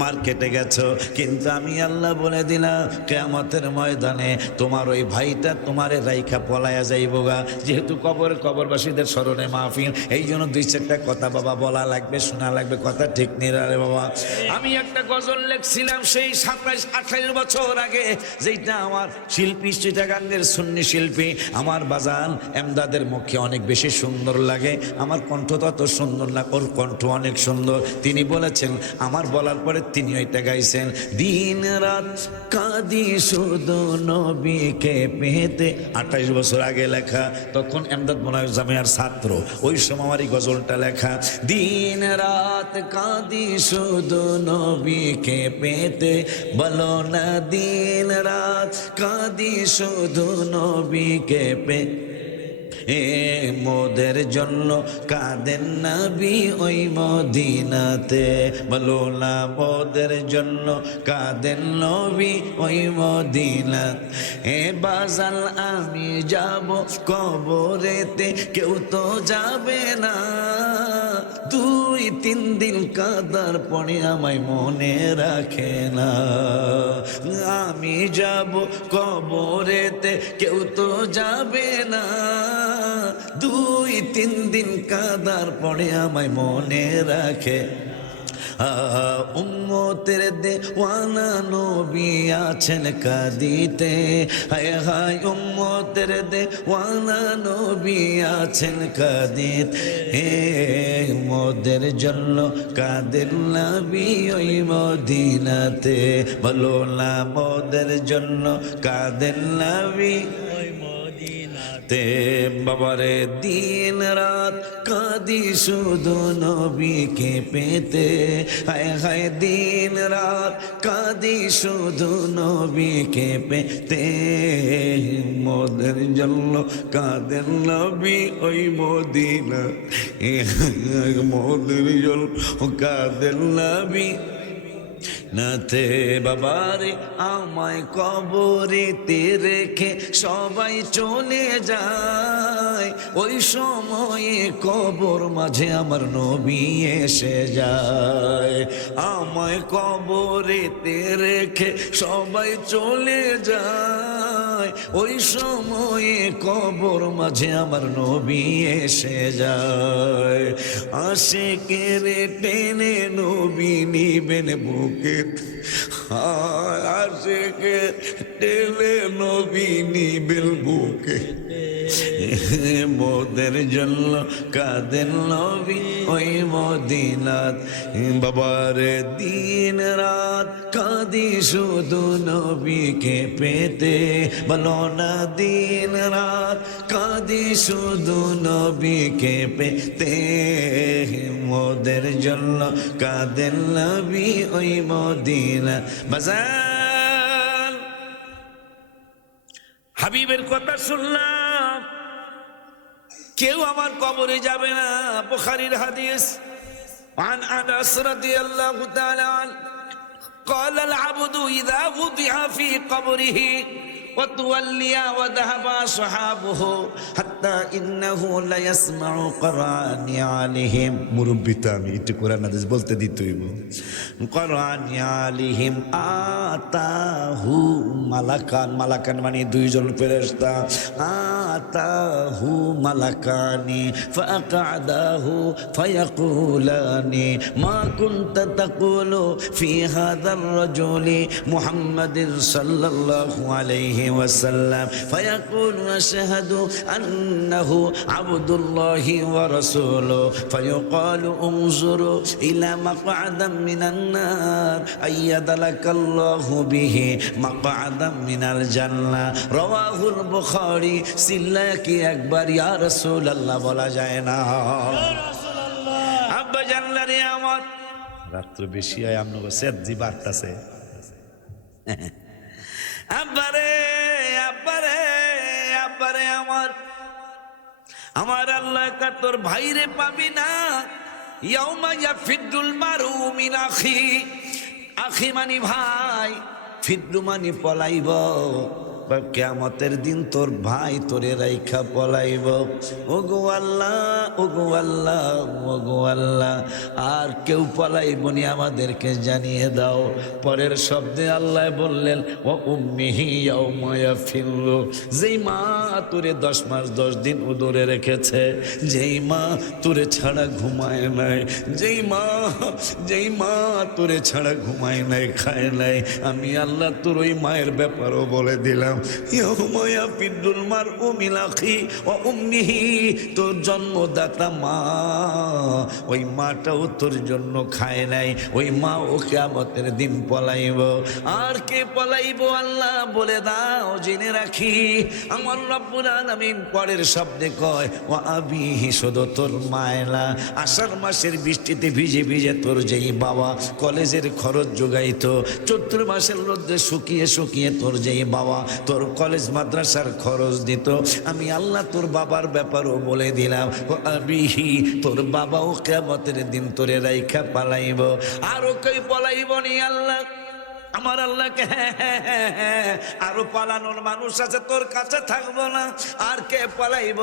মার্কেটে গেছো, কিন্তু আমি আল্লাহ বলে দিলাম কিয়ামতের ময়দানে তোমার ওই ভাইটা তোমারে রাইখা পলায়া যাইবো গা। যেহেতু কবরবাসীদের স্মরণে মাহফিল, এই জন্য 2-4টা কথা বাবা বলা লাগবে, শোনা লাগবে, কথা ঠিক নেই রে বাবা। আমি একটা গজল লিখছিলাম সেই 27-28 বছর আগে, যেটা আমার শিল্পী চিটাগাঙ্গের সুন্নি শিল্পী আমার বাজান এমদাদের মুখে অনেক বেশি সুন্দর লাগে, আমার কণ্ঠ তত সুন্দর না, ওর কণ্ঠ অনেক সুন্দর। তিনি বলেছেন, আমার বলার পরে তিনি ওইটা গাইছেন, দিন রাত কাঁদি শুধু নবীকে পেতে। 28 বছর আগে লেখা, তখন এমদাদ মোনায়ের জামিয়ার ছাত্র, ওই সময় আমার এই গজলটা লেখা। দিন রাত কাঁদি শুধু নবীকে পেতে, বলো না দিন রাত কাঁদি শুধু নবীকে পেতে। এ মোদের জন্য কাঁদেন নবী ওই মদিনাতে, বলো না মোদের জন্য কাঁদেন নবী ওই মদিনা। এ বাজাল আমি যাব কবরেতে, কেউ তো যাবে না, 2-3 দিন কাদার পরে আমায় মনে রাখে না। আমি যাব কবরেতে, কেউ তো যাবে না, 2-3 দিন কাদার পরে আমায় মনে রাখে। উম্মতের দেওয়ানা নবী আছেন কাঁদিতে, হায় হায় উম্মতের দেওয়ানা নবী আছেন কাঁদিতে। হে মোদের জন্য কাঁদেন নবী ওই মদিনাতে, বলো না মোদের জন্য কাঁদেন নবী ওই মদিনাতে। বাবারে দিন রাত কাঁদি শুধু নবীকে পেতে, হায় হায় দিন রাত কাঁদি শুধু নবীকে পেতে। মোদের জন্য কাঁদেন নবী ওই মদিনা, মোদের জন্য কাঁদেন নবী নাতে। বাবারে আমায় কবরেতে রেখে সবাই চলে যায়, ওই সময়ে কবর মাঝে আমার নবী এসে যায়। আমায় কবরেতে রেখে সবাই চলে যায়, ওই সময়ে কবর মাঝে আমার নবী এসে যায়। আশিকের টেনে নবী নিবেন বুকে, আশিকে টেনে নবী নিবেন বুকে। মোদের জন্য কাঁদেন নবী ওই মদিনাত। বাবারে দিন রাত কাঁদি শুধু নবীকে পেতে, বলো না দিন রাত কাঁদি শুধু নবীকে পেতে। মোদের জন্য কাঁদেন নবী ওই মদিনা। বাজার হাবিবের কথা শুনলাম, কেউ আমার কবরে যাবে না। বুখারীর হাদিস, عن أنس رضي الله تعالى عنه قال العبد إذا وضع في قبره وتولي وذهب صحابه حتى إنه لا يسمع قرآن عليهم। মুরব্বিতা আমি একটু কোরআন হাদিস বলতে দিতেই قرآن عليهم আতাহু মালাকান। মালাকান মানে 2 জন ফেরেশতা। আতাহু মালাকানি ফাআকাদাহু ফায়াকুলানি মা কুনতা তাকুলু ফি হাযার রাজুলি মুহাম্মাদিন সাল্লাল্লাহু আলাইহি ওয়াসাল্লাম ফায়াকুলু আশহাদু আন্নাহু আবদুল্লাহি ওয়া রাসূলুহু ফায়ুকালু উনজুরু ইলা মাকআদাম মিনান নার আইয়াদালাকাল্লাহু বিহি মাকআদাম মিনাল জান্নাহ। রাওয়াহুল বুখারী। সিল্লা কি একবার ইয়া রাসূলুল্লাহ বলা যায় না? আব্বা জানলারে আমার রাত্র বেশি হয়, আমনগো সেজি বাড়তাছে। আব্বারে আব্বারে আব্বারে আমার আমার আল্লাহ কা তোর ভাইরে পাবি না। ইয়াউমা ইয়াফিদুল মারু মিন আখি। আখি মানি ভাই, ফিদ্দু মানি পলাইব। কিয়ামতের দিন তোর ভাই তোরে রাইখা পলাইব। ওগো আল্লাহ, ওগো আল্লাহ, ওগো আল্লাহ, আর কেউ পলাইবনি আমাদেরকে জানিয়ে দাও। পরের শব্দে আল্লাহ বললেন ও উম্মিহি ইয়াউমা ইয়াফিরু। যেই মা তোরে 10 মাস 10 দিন উদরে রেখেছে, যেই মা তোরে ছাড়া ঘুমায় নাই, যেই মা তোরে ছাড়া ঘুমায় নাই, খায় নাই, আমি আল্লাহ তোর ওই মায়ের ব্যাপারও বলে দিলাম। তোর জন্মদাতা মা, ওই মাটাও তোর জন্য খায় নাই, ওই মা ও কিয়ামতের দিন পলাইব। আর কে পলাইব আল্লাহ বলে দাও, জেনে রাখি। আমার রব্বুল আলামিন পরের শব্দে কয় ও আবিহি, শুধু তোর মায়লা। আষাঢ় মাসের বৃষ্টিতে ভিজে ভিজে তোর যেই বাবা কলেজের খরচ যোগাইতো, চৈত্র মাসের রোদ্রে শুকিয়ে শুকিয়ে তোর যেই বাবা তোর কলেজ মাদ্রাসার খরচ দিত, আমি আল্লাহ তোর বাবার ব্যাপারও বলে দিলাম, ও আবিহি, তোর বাবাও কিয়ামতের দিন তোরে রাইখা পালাইব। আরো কই পালাইব নি আল্লাহ? আমার আল্লাহকে আরো পালানোর মানুষ আছে, তোর কাছে থাকবো না, আর কে পালাইব?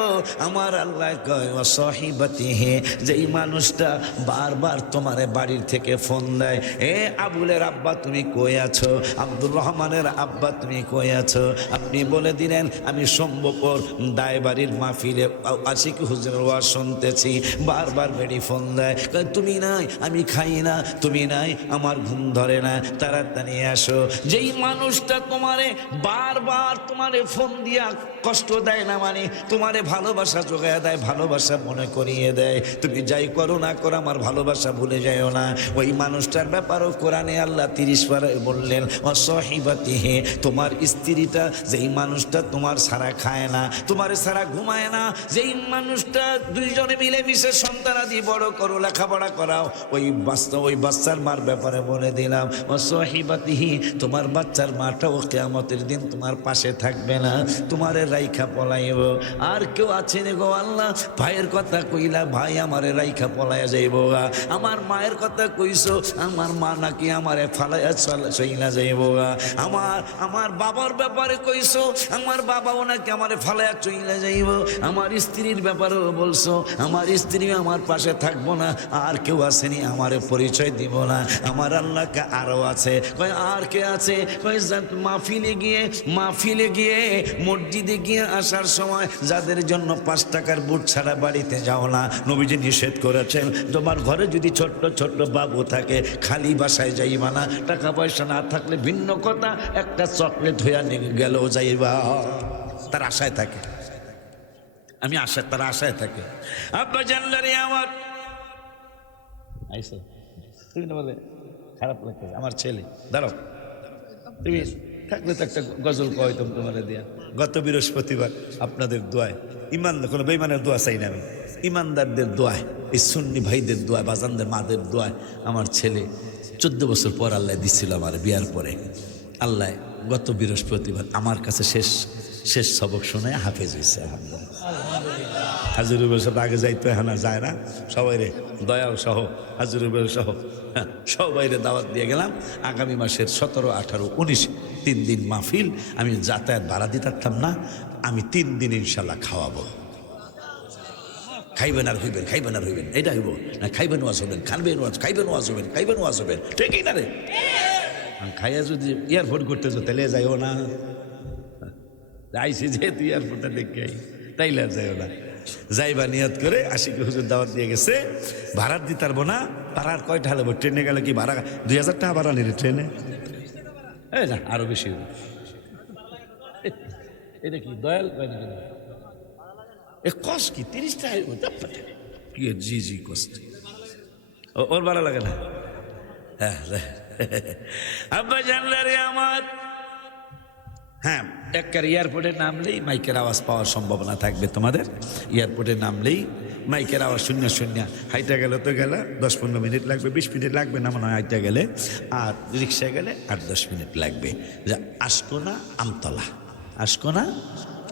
আমার আল্লাহ কয় ওয়াসাহিবাতিহি, যেই মানুষটা বারবার তোমারে বাড়ির থেকে ফোন দেয়, এ আবুলের আব্বা তুমি কই আছো, আব্দুর রহমানের আব্বা তুমি কই আছো, আপনি বলে দিলেন আমি সম্ভবপর দায়বাড়ির মাহফিলে আশিক হুজুরের ওয়াজ শুনতেছি, বারবার বেড়ি ফোন দেয়, কয় তুমি নাই আমি খাই না, তুমি নাই আমার ঘুম ধরে না, তাড়াতাড়ি আসো। যেই মানুষটা তোমারে বারবার তোমারে ফোন দিয়া কষ্ট দেয় না, মানে তোমারে ভালোবাসা জোগায় দেয়, ভালোবাসা মনে করিয়ে দেয়, তুমি যাই করো না করো আমার ভালোবাসা ভুলে যাও না, ওই মানুষটার ব্যাপারও কোরআনে আল্লাহ 30 পারায় বললেন ওয়াসাহিবাতিহি, তোমার স্ত্রীটা, যেই মানুষটা তোমার ছাড়া খায় না, তোমার ছাড়া ঘুমায় না, যেই মানুষটা দুইজনে মিলে মিশে সন্তানাদি বড় করো, লেখাপড়া করাও, ওই বাচ্চার মার ব্যাপারে বলে দিলাম ওয়াসাহিবাতিহি, তোমার বাচ্চার মাটাও কিয়ামতের দিন তোমার পাশে থাকবে না, তোমারে রাইখা পলাইব। আর কেউ আছে রে গো আল্লাহ? ভাইয়ের কথা কইলা, ভাই আমারে রাইখা পলাইয়া যাইব গা। আমার মায়ের কথা কইছো, আমার মা নাকি আমারে ফালাইয়া চইলা যাইব গা। আমার বাবার ব্যাপারে কইছো, আমার বাবাও নাকি আমারে ফালাইয়া চইলা যাইব। আমার স্ত্রীর ব্যাপারেও বলছো, আমার স্ত্রী আমার পাশে থাকবো না। আর কেউ আসেনি আমারে পরিচয় দিব না। আমার আল্লাহকে আরো আছে, কয় আর কে আছে? কয় মাহফিলে গিয়ে মসজিদে গিয়ে আসার সময় যাদের জন্য 5 টাকার বুট ছাড়া বাড়িতে যাও না, নবীজি নিষেধ করেছেন। তোমার ঘরে যদি ছোট্ট ছোট্ট বাবু থাকে, খালি বাসায় যাইবা না, টাকা পয়সা না থাকলে ভিন্ন কথা, একটা চকলেট হইয়া গেলেও যাইবা, তার আশায় থাকে। আমি তার আশায় থাকে। আব্বা জানলারে আমার আইসো, তুমি না বলে খারাপ লাগতেছে, আমার ছেলে দাঁড়াও, তুমি থাকলে তো একটা গজল কয়তম তোমার দিয়া। গত বৃহস্পতিবার আপনাদের দোয়ায়, ইমানদার, কোনো বেইমানের দোয়া চাই না আমি, ইমানদারদের দোয়ায়, এই সুন্নি ভাইদের দোয়ায়, বাজানদের মাদের দোয়ায় আমার ছেলে 14 বছর পর আল্লাহ দিচ্ছিল আমার বিয়ার পরে। আল্লাহ গত বৃহস্পতিবার আমার কাছে শেষ সবক শুনে হাফেজ হয়েছে। আলহামদুলিল্লাহ। হাজুরুল সব আগে যাইতে হয় না, যায় না, সবাই রে দয়াল সহ হাজুরুল সহ সবাইরে দাওয়াত দিয়ে গেলাম। আগামী মাসের 17, 18, 19 3 দিন মাহফিল। আমি যাতায়াত ভাড়া দিতে পারতাম না, আমি 3 দিন ইনশাল্লাহ খাওয়াবো। খাইবেন আর হইবেন, খাইবেন আর হইবেন, এটা হইব না, খাইবেন ওয়াজ হবেন, খাইবেন ওয়াজ হবেন, ঠিকই না রে? খাইয়া যদি এয়ারপোর্ট করতে যো তাইলে যাইও না, আইসি যেহেতু এয়ারপোর্টটা দেখে তাইলে আর যাইও না। যাইবা নিয়ত করে, আশিক হুজুর দাওয়াত দিয়ে গেছে, ভাড়া দিতে পারবো না। ভাড়ার কয়টা হলে ট্রেনে গেলে কি ভাড়া 2000 টাকা ভাড়া নিলে ট্রেনে? এই না, আরো বেশি হবে। এটা কি দয়াল কষ্ট কি 30 টাকা কি? জি কষ্ট ওর ভাড়া লাগে না। হ্যাঁ আব্বা জানলে রে আমার, হ্যাঁ একবার এয়ারপোর্টে নামলেই মাইকের আওয়াজ পাওয়ার সম্ভাবনা থাকবে তোমাদের। এয়ারপোর্টে নামলেই মাইকের আওয়াজ শূন্য হাইটা গেলে তো গেলে 10-15 মিনিট লাগবে, 20 মিনিট লাগবে না মনে হয় হাইটা গেলে, আর রিক্সা গেলে 8-10 মিনিট লাগবে। যা আশকোনা আমতলা, আশকোনা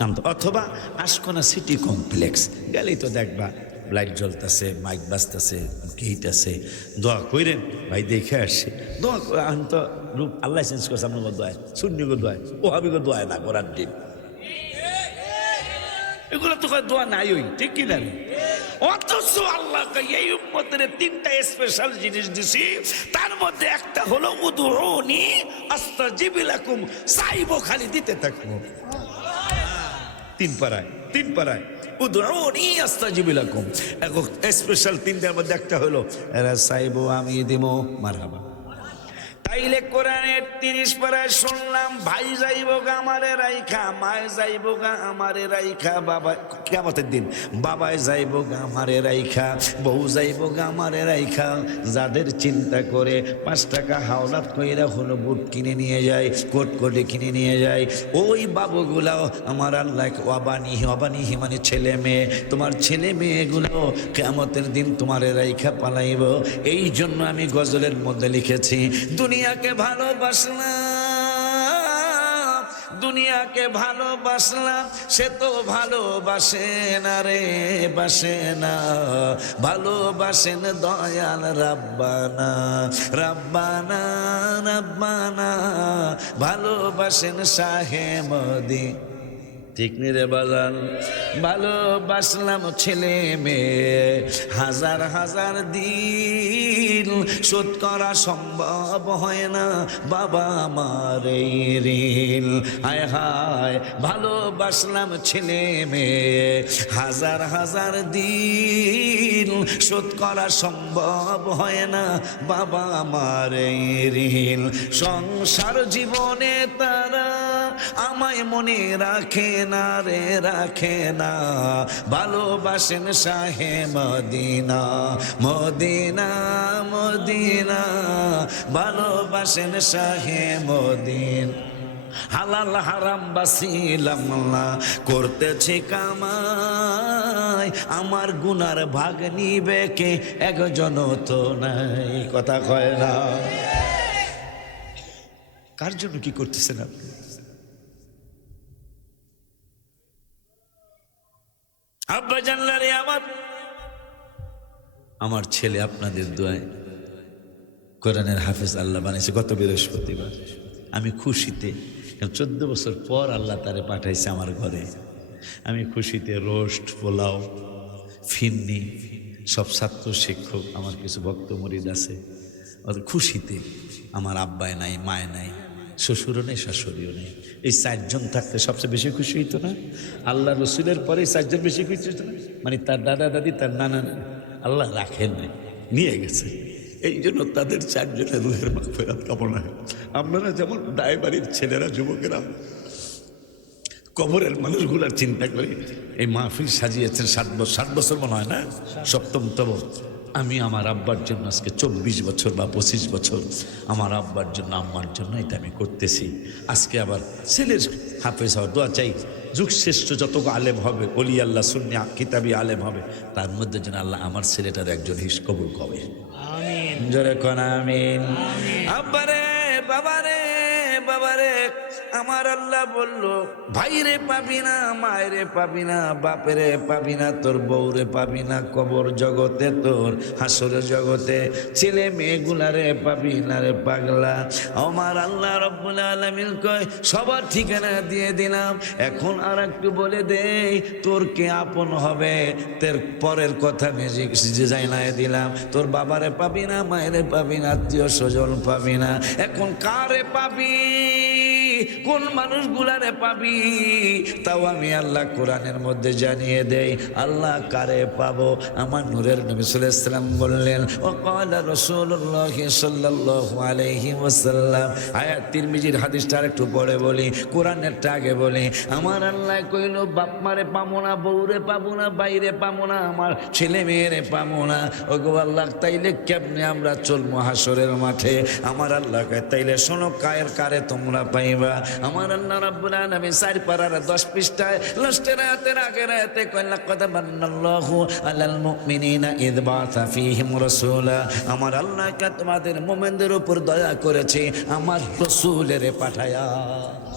আমতলা অথবা আশকোনা সিটি কমপ্লেক্স গেলেই তো দেখবা লাইট জ্বলতেছে, মাইক বাজতেছে, গেট আছে। দোয়া কইরেন ভাই, দেখে আসছে দোয়া। আমি তো রূপ আল্লাহ চেঞ্জ করছে, আপনার দোয়ায়, সুন্নিগো দোয়ায়, ও হাবিগো দোয়ায় না করার দিন, এগুলো তো দোয়া নাই, ওই ঠিক কিনা? অথচ আল্লাহ এই উম্মতের 3টা স্পেশাল জিনিস দিছি, তার মধ্যে একটা হলো উদউনি আস্তাজিব লাকুম, চাইবো খালি দিতে থাকবো। 3 পারায় উদউনি আস্তাজিব লাকুম, স্পেশাল 3টার মধ্যে একটা হলো এরা চাইবো আমি দিব, মারহাবা। তাইলে কোরআনের 30 পারায় শুনলাম, ভাই যাইবো গা আমারে রাইখা, মায় যাইবো গা আমারে রাইখা, বাবা কিয়ামতের দিন বাবায় যাইবো গা আমারে রাইখা, বউ যাইবো গা আমারে রাইখা। যাদের চিন্তা করে 5 টাকা হাওলাত কইরা হলো বুট কিনে নিয়ে যায়, কোটকোটে কিনে নিয়ে যায়, ওই বাবুগুলাও আমার আল্লাহ অবানিহি মানে ছেলে মেয়ে, তোমার ছেলে মেয়েগুলো কিয়ামতের দিন তোমারে রাইখা পালাইব। এই জন্য আমি গজলের মধ্যে লিখেছি, দুনিয়াকে ভালোবাসলাম, দুনিয়াকে ভালোবাসলাম, সে তো ভালোবাসে না রে, বাসে না। ভালোবাসেন দয়াল রাব্বানা, রাব্বানা রাব্বানা। ভালোবাসেন শাহে মদিনা। ঠিক নি রে বাজান? ভালোবাসলাম ছেলে মেয়ে, হাজার হাজার দিন শোধ করা সম্ভব হয় না বাবা আমার এই ঋণ। হায় হায়, ভালোবাসলাম ছেলে মেয়ে, হাজার হাজার দিন শোধ করা সম্ভব হয় না বাবা আমার এই ঋণ। সংসার জীবনে তারা আমায় মনে রাখে না রে, রাখে না। ভালোবাসেন শাহে মদিনা, মদিনা মদিনা। ভালোবাসেন শাহে মদিনা। হালাল হারাম বাসিলাম না, করতেছি কামাই, আমার গুনার ভাগ নিবে কে, একজন তো নাই। কথা কয় না? কার জন্য কি করতেছেন আপনি? আব্বা জানলারে আমার ছেলে আপনাদের দোয়ায় কোরআনের হাফেজ আল্লাহ বানিয়েছে গত বৃহস্পতিবার। আমি খুশিতে, 14 বছর পর আল্লাহ তারে পাঠাইছে আমার ঘরে। আমি খুশিতে রোস্ট, পোলাও, ফিন্নি, সব ছাত্র শিক্ষক, আমার কিছু ভক্ত মুরিদ আছে, খুশিতে। আমার আব্বায় নাই, মায় নাই, শ্বশুরও নেই, শাশুড়িও নেই। এই 4 জন থাকতে সবচেয়ে বেশি খুশি হইতো না? আল্লাহ রসুলের পরে 4 জন বেশি খুশি হইতো না? মানে তার দাদা দাদি, তার নানা নানি, আল্লাহ রাখেন নাই, নিয়ে গেছে। এই জন্য তাদের 4 জনের রুহের মাগফিরাত কামনা। আপনারা যেমন দায়বাড়ির ছেলেরা, যুবকেরা কবরের মানুষগুলার চিন্তা করে এই মাহফিল সাজিয়েছেন 60 বছর মনে হয় না, 7ম তব। আমি আমার আব্বার জন্য আজকে 24 বছর বা 25 বছর আমার আব্বার জন্য, আম্মার জন্য এটা আমি করতেছি। আজকে আবার ছেলের হাফেজ হওয়ার দোয়া চাই। যুগশ্রেষ্ঠ যত আলেম হবে, অলি আল্লাহ সুন্নি কিতাবি আলেম হবে, তার মধ্যে যেন আল্লাহ আমার ছেলেটার একজন হিস কবুল করে। আমিন, জোরে কোন আমিন। আব্বারে, বাবারে, বাবারে, আমার আল্লাহ বলল, ভাইরে পাবি না, মায়েরে পাবি না, বাপেরে পাবি না, তোর বউরে পাবি না কবর জগতে, তোর হাসরের জগতে ছেলে মেয়েগুলারে পাবি না রে পাগলা। আমার আল্লাহ রব্বুল আলামিন কয়, সবার ঠিকানা দিয়ে দিলাম, এখন আর একটু বলে দেই তোর কে আপন হবে। তোর পরের কথা মিউজিক জানাই দিলাম, তোর বাবারে পাবি না, মায়েরে পাবি না, আত্মীয় স্বজন পাবি না। এখন কারে পাবি, কোন মানুষগুলারে পাবি, তাও আমি আল্লাহ কোরআনের মধ্যে জানিয়ে দেই। আল্লাহ কারে পাবো? আমার নূরের নবী সাল্লাল্লাহু আলাইহি ওয়াসাল্লাম বললেন, ওয়াকালা রাসূলুল্লাহ সাল্লাল্লাহু আলাইহি ওয়াসাল্লাম। আয়াত তিরমিজির হাদিসটা একটু পরে বলি, কোরআনেরটা আগে বলি। আমার আল্লাহ কইল, বাপ মারে পাবো না, বউরে পাবো না, বাইরে পাবো না, আমার ছেলে মেয়েরে পাবো না। ওগো আল্লাহ, তাইলে কেমনে আমরা চলবো হাসরের মাঠে? আমার আল্লাহ কয়, তাইলে শোনো, কারে তোমরা পাইবা। আমার আল্লাহ রাব্বুল আলামিন 4 পারার 10 পৃষ্ঠায় লাস্টের আয়াতের আগের আয়াতে কয়, লাকাদ মান্নাল্লাহু আলাল মুমিনিনা ইয বাআসা ফীহিম রাসূলা। আমার আল্লাহ তোমাদের মুমিনদের উপর দয়া করেছে আমার রাসূলের পাঠায়া।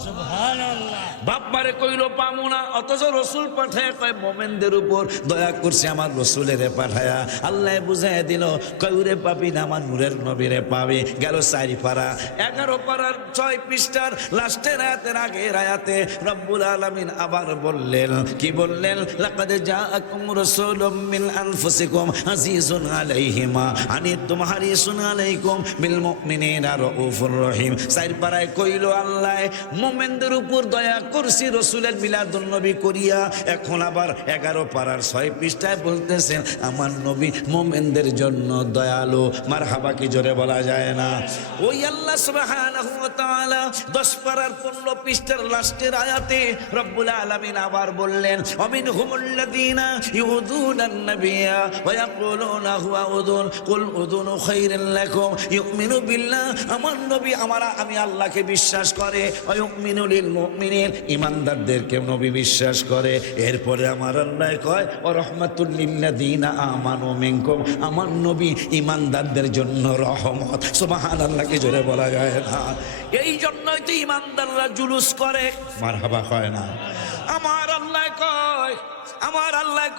সুবহানাল্লাহ। বাপ মারে কইল পামু না, অথচ রসুল পাঠায় কয় মোমেনদের উপর দয়া করছে আমার রসুলের পাঠায়া। আল্লাহ বুঝাই দিল, কয়রে পাবি না, আমার নূরের নবীরে পাবি। গেল 4 পারা, 11 পারার 6 পৃষ্ঠার লাস্টের আয়াতের আগের আয়াতে রব্বুল আলামিন আবার বললেন, কি বললেন? লাকাদ জাআকুম রাসূলুম মিন আনফুসিকুম আজিজুন আলাইহি মা আনিতুম হারিসুন আলাইকুম বিল মুমিনিনা রাউফুর রহিম। 4 পারায় কইল আল্লাহ মোমেনদের উপর দয়া করছি রসুলের মিলাদুন নবী করিয়া। এখন আবার 11 পারার 6 পৃষ্ঠায় বলতেছেন, আমার নবী মোমেনদের জন্য দয়ালু। মারহাবা কি জোরে বলা যায় না? ওই আল্লাহ সুবহানাহু ওয়া তাআলা 10 পারার 15 পৃষ্ঠার লাস্টের আয়াতে রব্বুল আলামিন আবার বললেন, ওয়ামিনহুমুল্লাযীনা ইউযুনান নাবিয়্যা ওয়া ইয়াকুলুনা হুয়া উযুন কুল উযুনু খায়রুল লাকুম ইউমিনু বিল্লাহ। আমার নবী আমি আল্লাহকে বিশ্বাস করে, ইউমিনু লিল মুমিনিন, ইমানদারদেরকে নবী বিশ্বাস করে। এরপরে আমার আল্লাহ কয় ওয়া রাহমাতুল লিল্লাযিনা আমানু মিনকুম, আমার নবী ইমানদারদের জন্য রহমত। সুবহানাল্লাহকে জোরে বলা যায় না? এই জন্যই তো ইমানদাররা জুলুস করে, মারহাবা কয় না? আমার আল্লাহ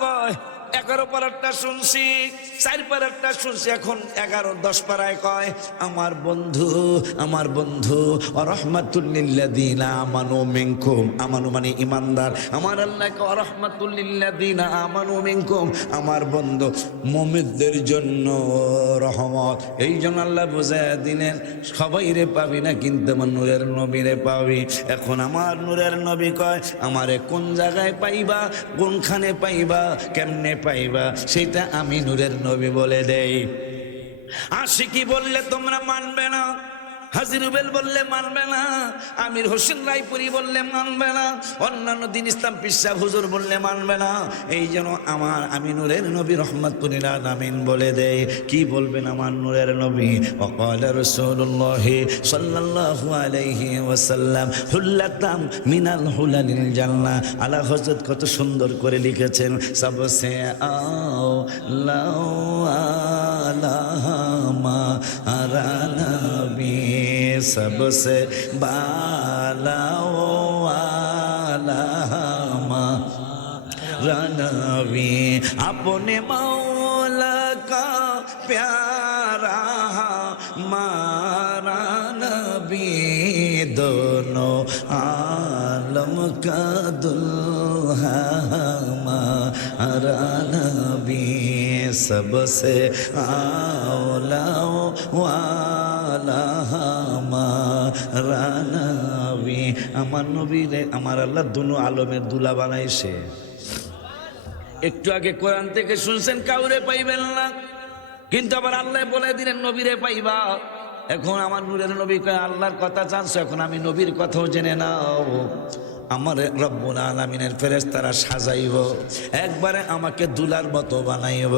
কয় 11 পারাটা শুনছি, 4 পারাটা শুনছি, এখন 11-10 পারায় কয় আমার বন্ধু রাহমাতুল লিল্লাযিনা আমানু মিনকুম, আমানু মানে ইমানদার। আমার আল্লাহ কয় রাহমাতুল লিল্লাযিনা আমানু মিনকুম, আমার বন্ধু মুমিনদের জন্য রহমত। এই জন্য আল্লাহ বুঝায়া দিলেন সবাই রে পাবি না, কিন্তু আমার নূরের নবীরে পাবি। এখন আমার নূরের নবী কয় আমারে কোন জায়গায় পাইবা, কোনখানে পাইবা, কেমনে পাইবা, সেটা আমি নূরের নবী বলে দেই। আশিকি বললে তোমরা মানবে না, হাজী রুবেল বললে মানবে না, আমির হোসেন রায়পুরি বললে মানবে না, অন্যান্য দিন ইসলাম পিসা হুজুর বললে মানবে না। এই জন্য আমি নূরের নবী রাহমাতুল লিল আলামিন বলে দেয়। কি বলবেন আমার নূরের নবী? ওয়াকালা রাসূলুল্লাহ সাল্লাল্লাহু আলাইহি ওয়াসাল্লাম হুল্লাতাম মিনাল হুলালিল জান্নাহ। আলা হযরত কত সুন্দর করে লিখেছেন, সবসে আও লাও আলামা আরানবী, सबसे बालाओ आलामा रनवी, अपने मौला का प्यारा मारा नबी, दोनों आलम का दुल्हा हमारा नबी, सबसे आलाओ রানাবি। আমার নবীরে আমার আল্লাহ দুনো আলমের দুলা বানাইছে। একটু আগে কোরআন থেকে শুনছেন কাউরে পাইবেন না, কিন্তু আবার আল্লাহ বলে দিলেন নবীরে পাইবা। এখন আমার নূরের নবী কয় আল্লাহর কথা জানছো, এখন আমি নবীর কথাও জেনে নাও। আমার রব্বুল আলামিনের ফেরেশতারা সাজাইব, একবারে আমাকে দুলার মতো বানাইব।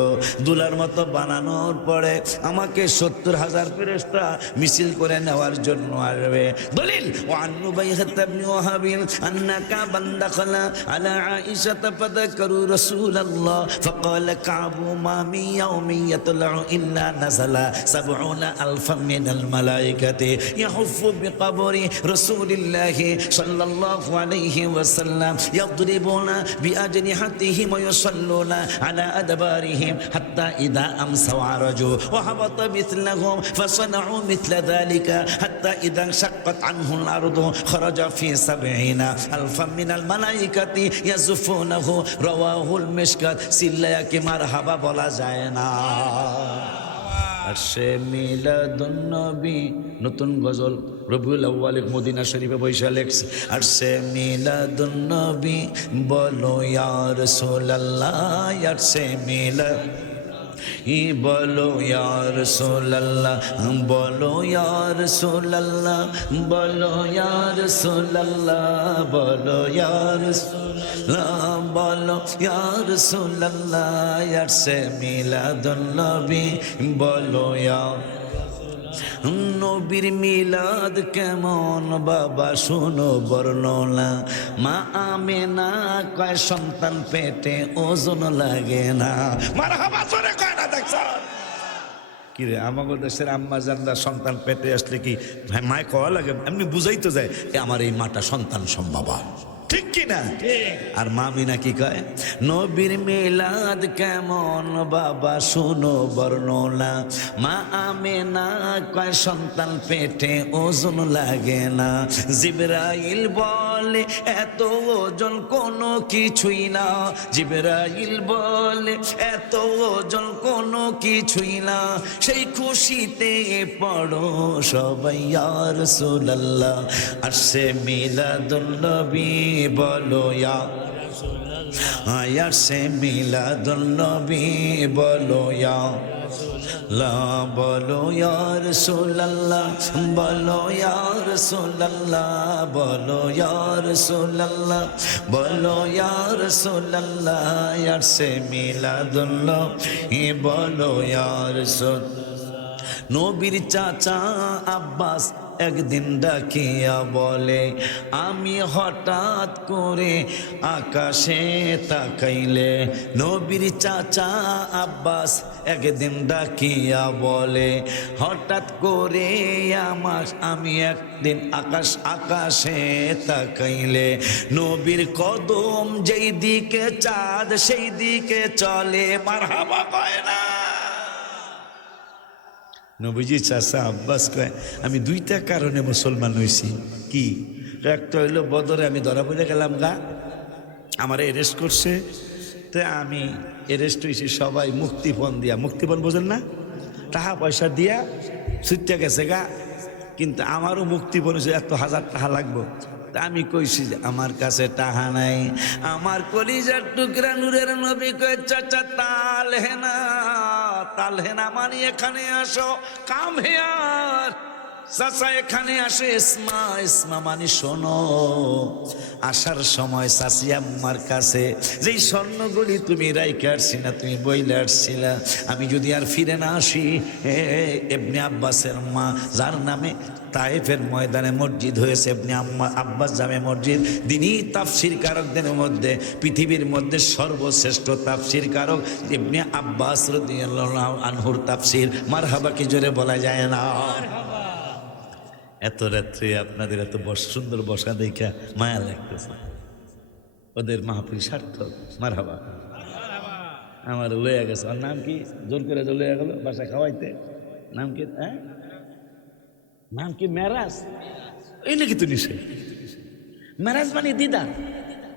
দুলার মতো বানানোর পরে আমাকে 70,000 ফেরেশতা মিছিল করে নেওয়ার জন্য আসবে। দলিল ওয়ান উবাইহাত ইবনে ওয়াহাব আন্নাকা বান্দাখালা আলা আয়েশা ফাযাকারু রাসূলুল্লাহ ফাকালা কাবু মা মি ইয়াউমি ইয়াতলাউ ইল্লা নাযালা 70,000 মিনাল মালায়েকাতি ইয়াহুফু বিকবরি রাসূলিল্লাহি সাল্লাল্লাহু আলাইহি وسلم يضربون بأجنحتهم ويصلون على أدبارهم حتى إذا أمسوا عرجوا وهبط مثلهم فصنعوا مثل ذلك حتى إذا انشقت عنه الأرض خرج في 70,000 من الملائكة يزفونه رواه المشكات। সিল্লায়াকে মারহাবা বলা যায় না। আরশে মিলাদুন নবী, নতুন গজল রবিউল আউয়ালে মদিনা শরীফে বৈশা লেখছে। আরশে মিলাদুন নবী বলো ইয়া রাসূলুল্লাহ, আরশে মিলাদ বলো ইয়া রাসূলুল্লাহ, বলো ইয়া রাসূলুল্লাহ, বলো ইয়া রাসূলুল্লাহ, বলো ইয়া রাসূলুল্লাহ, বলো ইয়া রাসূলুল্লাহ। আরশে মিলাদুন নবী বলো ইয়া। নবীর মিলাদ কেমন বাবা শোনো বর্ণনা। মা আমেনা কয় সন্তান পেটে ওজন লাগে না। মারহাবা জোরে কয় না? দেখছো কি রে, আমাদের দেশের আম্মা জানরা সন্তান পেটে আসলে কি ভাই মায় কওয়া লাগে? এমনি বুঝাইতে যায় আমার এই মাটা সন্তান সম্ভবা, ঠিক কিনা? আর মামিনা কি কয়? নবীর মিলাদ কেমন বাবা শোনো বর্ণনা। মা আমেনা কয় সন্তান পেটে ওজন লাগে না। জিবরাইল বলে এত ওজন কোনো কিছুই না। জিবরাইল বলে এত ওজন কোনো কিছুই না। সেই খুশিতে পড়ো সবাই ইয়া রাসূলুল্লাহ। আরশে মিলাদুন নবী বলো ইয়া রাসূলুল্লাহ, আরশে মিলাদুন নবী বলো ইয়া রাসূলুল্লাহ, বলো ইয়া রাসূলুল্লাহ, বলো ইয়া রাসূলুল্লাহ, বলো ইয়া রাসূলুল্লাহ, বলো ইয়া রাসূলুল্লাহ। আরশে মিলাদুন নবী বলো ইয়া রাসূল। নবীর চাচা আব্বাস একদিন ডাকিয়া বলে, আমি হঠাৎ করে আকাশে তাকাইলে নবীর চাচা আব্বাস একদিন ডাকিয়া বলে, হঠাৎ করে আমি একদিন আকাশে তাকাইলে নবীর কদম যেই দিকে চাঁদ সেই দিকে চলে। মারহাবা কয় না? নবীজি চাচা আব্বাস কয়, আমি দুইটা কারণে মুসলমান হয়েছি। কি? একটা হইলো বদরে আমি ধরা পড়ে গেলাম গা, আমার অ্যারেস্ট করছে, তো আমি অ্যারেস্ট হয়েছি সবাই মুক্তিপণ দিয়া। মুক্তিপণ বোঝেন না? টাকা পয়সা দিয়া ছুটতে গেছে গা, কিন্তু আমারও মুক্তিপণ হয়েছে, 1,000 টাকা লাগবো। তা আমি কইছি যে আমার কাছে টাকা নাই। আমার কলিজার টুকরা নূরের নবী কয়, চাচা তাল হেনা মানে এখানে আসো, কাম হেয়ার। চাচা এখানে আসে, ইসমা মানে শোনো। আসার সময় চাচি আম্মার কাছে যেই স্বর্ণগুলি তুমি রাইখে আসছি না, তুমি বইলে আসছিলা, আমি যদি আর ফিরে না আসি, ইবনে আব্বাসের মা যার নামে তায়েফের ময়দানে মসজিদ হয়েছে ইবনে আব্বাস জামে মসজিদ, দিনই তাফসীর কারকদের মধ্যে পৃথিবীর মধ্যে সর্বশ্রেষ্ঠ তাফসীর কারক ইবনে আব্বাস রাদিয়াল্লাহু আনহুর তাফসীর। মারহাবা কি জোরে বলা যায় না? এত রাত্রে আপনাদের এত সুন্দর বসা দেখা মায়া লাগতেছে। ওদের মাহফিল সার্থক। মারহাবা। আমার লইয়া গেছে। ওর নাম কি? জোর করে লইয়া গেল বাসা খাওয়াইতে। নাম কি? নাম কি? মেরাজ। এই নাকি তো নিশে মেরাজ মানে দিদার,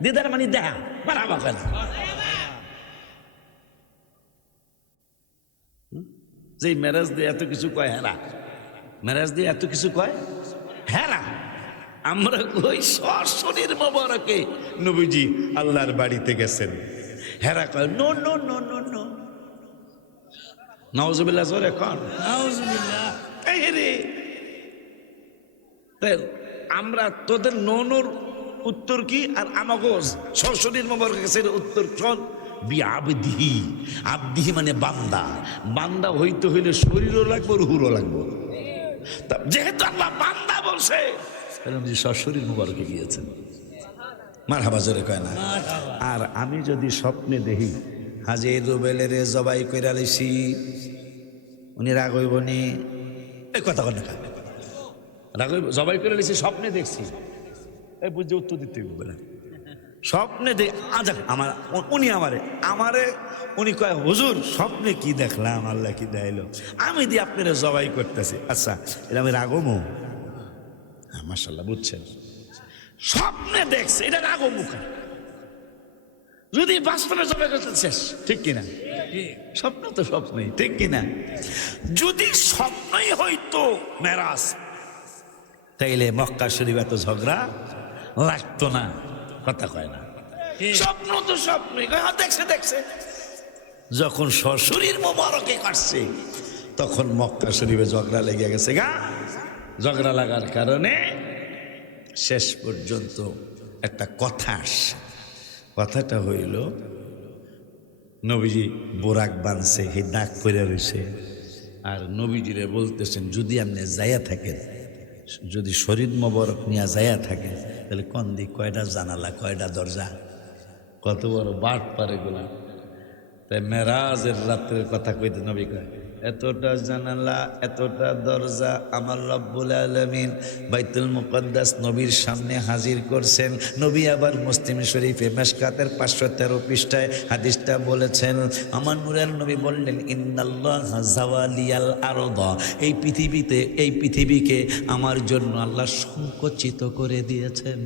দিদার মানে দেখা। মারহাবা কেন? যে মেরাজ দিয়ে এত কিছু কয় হেরা, মেরাজ দিয়ে এত কিছু কয় হেরা। আমরা কই সশরীর মোবারকে নবীজি আল্লাহর বাড়িতে গেছেন। হেরা কয় no no no no no. নাউজুবিল্লাহ জোরে কোন নাউজুবিল্লাহ। এই রে, আমরা তোদের নোনোর উত্তর কি আর আমাকে সশরীর মোবারকে গেছেন উত্তর শোন। বিআবদিহি, আবদিহি মানে বান্দা। বান্দা হইতে হইলে শরীরও লাগবে, রুহুরও লাগবে। যেহেতু আল্লাহ বান্দা বলছে, সশরীর মুবারকে গিয়েছেন। মারহাবা জোরে কয় না? আর আমি যদি স্বপ্নে দেখি হাজী রুবেলের জবাই কইরা লইছি, উনি রাগ হইব নি? এই কথা কন না, রাগ হইব? জবাই করে লইছি, স্বপ্নে দেখছি, এই বুঝে উত্তর দিতে হবে না। স্বপ্নে দেখ আমার উনি আমারে উনি কয়, হুজুর স্বপ্নে কি দেখলাম, আল্লাহ কি দেখাইলো, আমি দিয়ে আপনারা জবাই করতেছি। আচ্ছা, এটা আমি রাগমো? হ্যাঁ, মাশাআল্লাহ, বুঝছেন। স্বপ্নে দেখছে, এটা রাগমুখ। যদি বাস্তবে জবাই করতে শেষ, ঠিক কিনা? স্বপ্ন তো স্বপ্নই, ঠিক কিনা? যদি স্বপ্নই হইতো মেরাজ, তাইলে মক্কা শরীফ এত ঝগড়া লাগতো না। কথা কয় না? স্বপ্ন তো স্বপ্নই। দেখছে যখন সশরীর মোবারকে কাটছে, তখন মক্কা শরীফে ঝগড়া লেগে গেছে গা। ঝগড়া লাগার কারণে শেষ পর্যন্ত একটা কথা আসে। কথাটা হইল, নবীজি বোরাক বানছে, হে ডাক করে রয়েছে, আর নবীজিরে বলতেছেন, যদি আপনি যাইয়া থাকেন, যদি শরীর মোবারক নিয়ে যাইয়া থাকেন, তাহলে কোন দিক, কয়টা জানালা, কয়টা দরজা, কত বড় বাট পারে গোলা। তাই মেরাজের রাত্রের কথা কইতে নবী কয়, এতটা জানালা, এতটা দরজা আমার রব্বুল আলামিন বাইতুল মুকদ্দাস নবীর সামনে হাজির করছেন। নবী আবার মুসলিম শরীফে মেশকাতের 513 পৃষ্ঠায় হাদিসটা বলেছেন। আমার নূরের নবী বললেন, ইন্নাল্লাহা যাওয়ালিয়াল আরদা, এই পৃথিবীকে আমার জন্য আল্লাহ সংকুচিত করে দিয়েছেন।